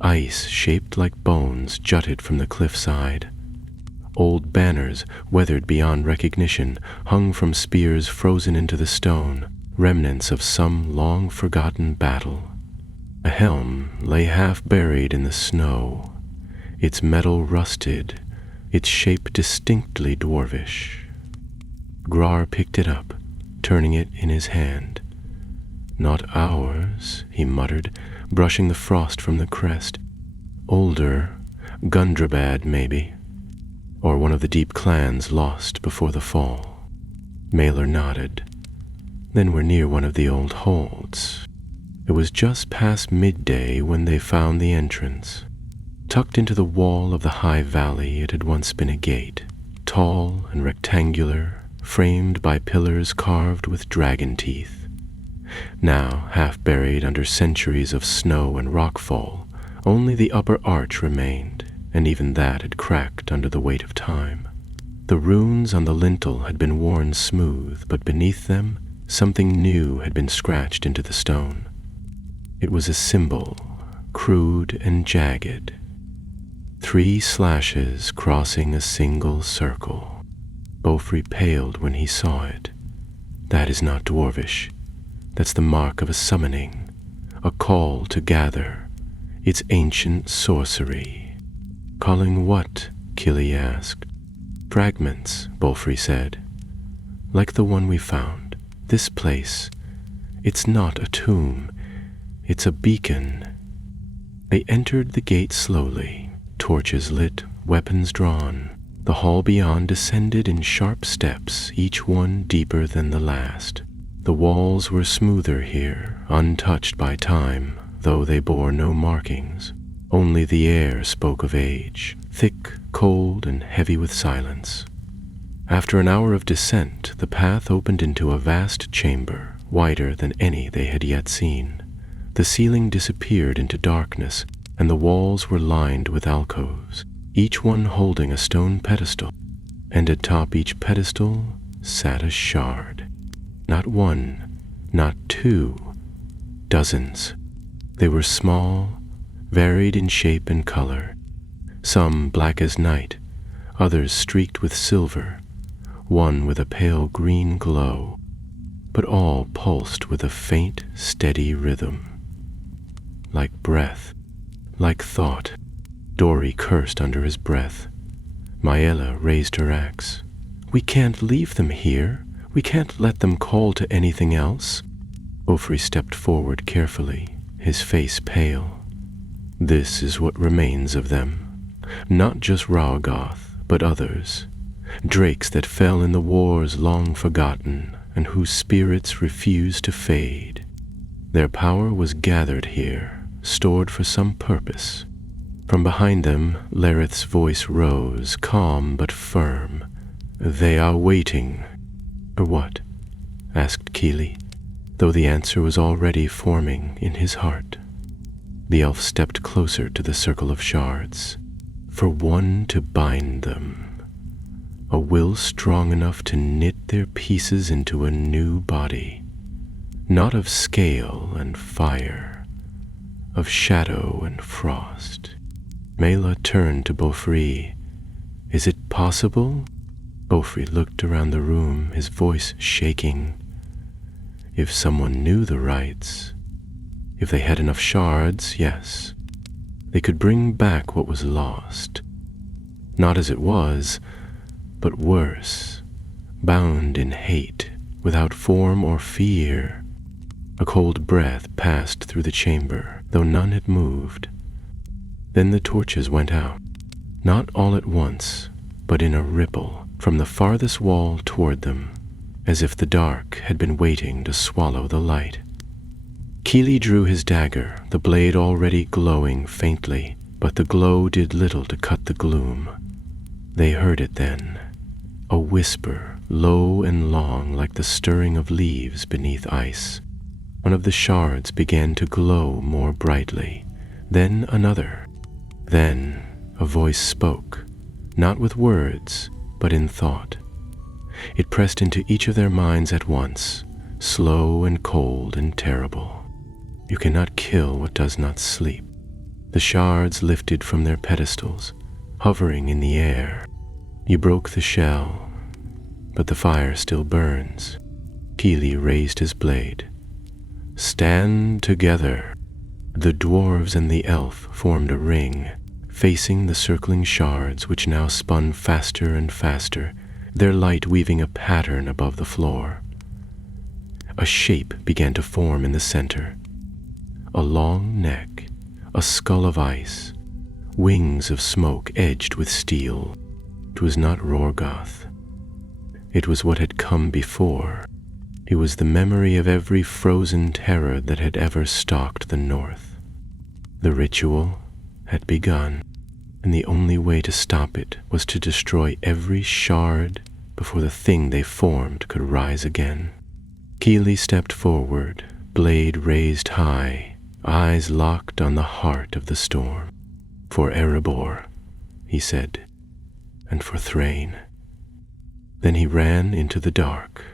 Ice shaped like bones jutted from the cliffside. Old banners, weathered beyond recognition, hung from spears frozen into the stone, remnants of some long-forgotten battle. A helm lay half-buried in the snow, its metal rusted, its shape distinctly dwarvish. Grar picked it up, turning it in his hand. "Not ours," he muttered, brushing the frost from the crest. "Older, Gundrabad, maybe, or one of the deep clans lost before the fall." Mailer nodded. "Then we're near one of the old holds." It was just past midday when they found the entrance. Tucked into the wall of the high valley, it had once been a gate, tall and rectangular, framed by pillars carved with dragon teeth. Now, half buried under centuries of snow and rockfall, only the upper arch remained, and even that had cracked under the weight of time. The runes on the lintel had been worn smooth, but beneath them, something new had been scratched into the stone. It was a symbol, crude and jagged. 3 slashes crossing a single circle. Beaufry paled when he saw it. That is not dwarvish. That's the mark of a summoning, a call to gather. It's ancient sorcery. "Calling what?" Killy asked. "Fragments," Beaufry said. "Like the one we found. This place. It's not a tomb. It's a beacon." They entered the gate slowly, torches lit, weapons drawn. The hall beyond descended in sharp steps, each one deeper than the last. The walls were smoother here, untouched by time, though they bore no markings. Only the air spoke of age, thick, cold, and heavy with silence. After an hour of descent, the path opened into a vast chamber, wider than any they had yet seen. The ceiling disappeared into darkness, and the walls were lined with alcoves, each one holding a stone pedestal, and atop each pedestal sat a shard. Not one, not 2, dozens. They were small, varied in shape and color, some black as night, others streaked with silver, one with a pale green glow, but all pulsed with a faint, steady rhythm. Like breath, like thought. Dory cursed under his breath. Maela raised her axe. "We can't leave them here. We can't let them call to anything else." Beaufry stepped forward carefully, his face pale. "This is what remains of them. Not just Raugoth, but others. Drakes that fell in the wars long forgotten, and whose spirits refused to fade. Their power was gathered here, stored for some purpose. From behind them, Lareth's voice rose, calm but firm. "They are waiting." "For what?" asked Keely, though the answer was already forming in his heart. The elf stepped closer to the circle of shards. "For one to bind them. A will strong enough to knit their pieces into a new body. Not of scale and fire, of shadow and frost." Mela turned to Beaufry. "Is it possible?" Beaufry looked around the room, his voice shaking. "If someone knew the rites, if they had enough shards, yes. They could bring back what was lost. Not as it was, but worse, bound in hate, without form or fear." A cold breath passed through the chamber, though none had moved. Then the torches went out, not all at once, but in a ripple, from the farthest wall toward them, as if the dark had been waiting to swallow the light. Keely drew his dagger, the blade already glowing faintly, but the glow did little to cut the gloom. They heard it then, a whisper, low and long like the stirring of leaves beneath ice. One of the shards began to glow more brightly, then another. Then a voice spoke, not with words, but in thought. It pressed into each of their minds at once, slow and cold and terrible. "You cannot kill what does not sleep." The shards lifted from their pedestals, hovering in the air. "You broke the shell, but the fire still burns." Keely raised his blade. "Stand together." The dwarves and the elf formed a ring, facing the circling shards which now spun faster and faster, their light weaving a pattern above the floor. A shape began to form in the center. A long neck, a skull of ice, wings of smoke edged with steel. It was not Rorgoth. It was what had come before. It was the memory of every frozen terror that had ever stalked the north. The ritual had begun, and the only way to stop it was to destroy every shard before the thing they formed could rise again. Keely stepped forward, blade raised high, eyes locked on the heart of the storm. "For Erebor," he said, "and for Thrain." Then he ran into the dark.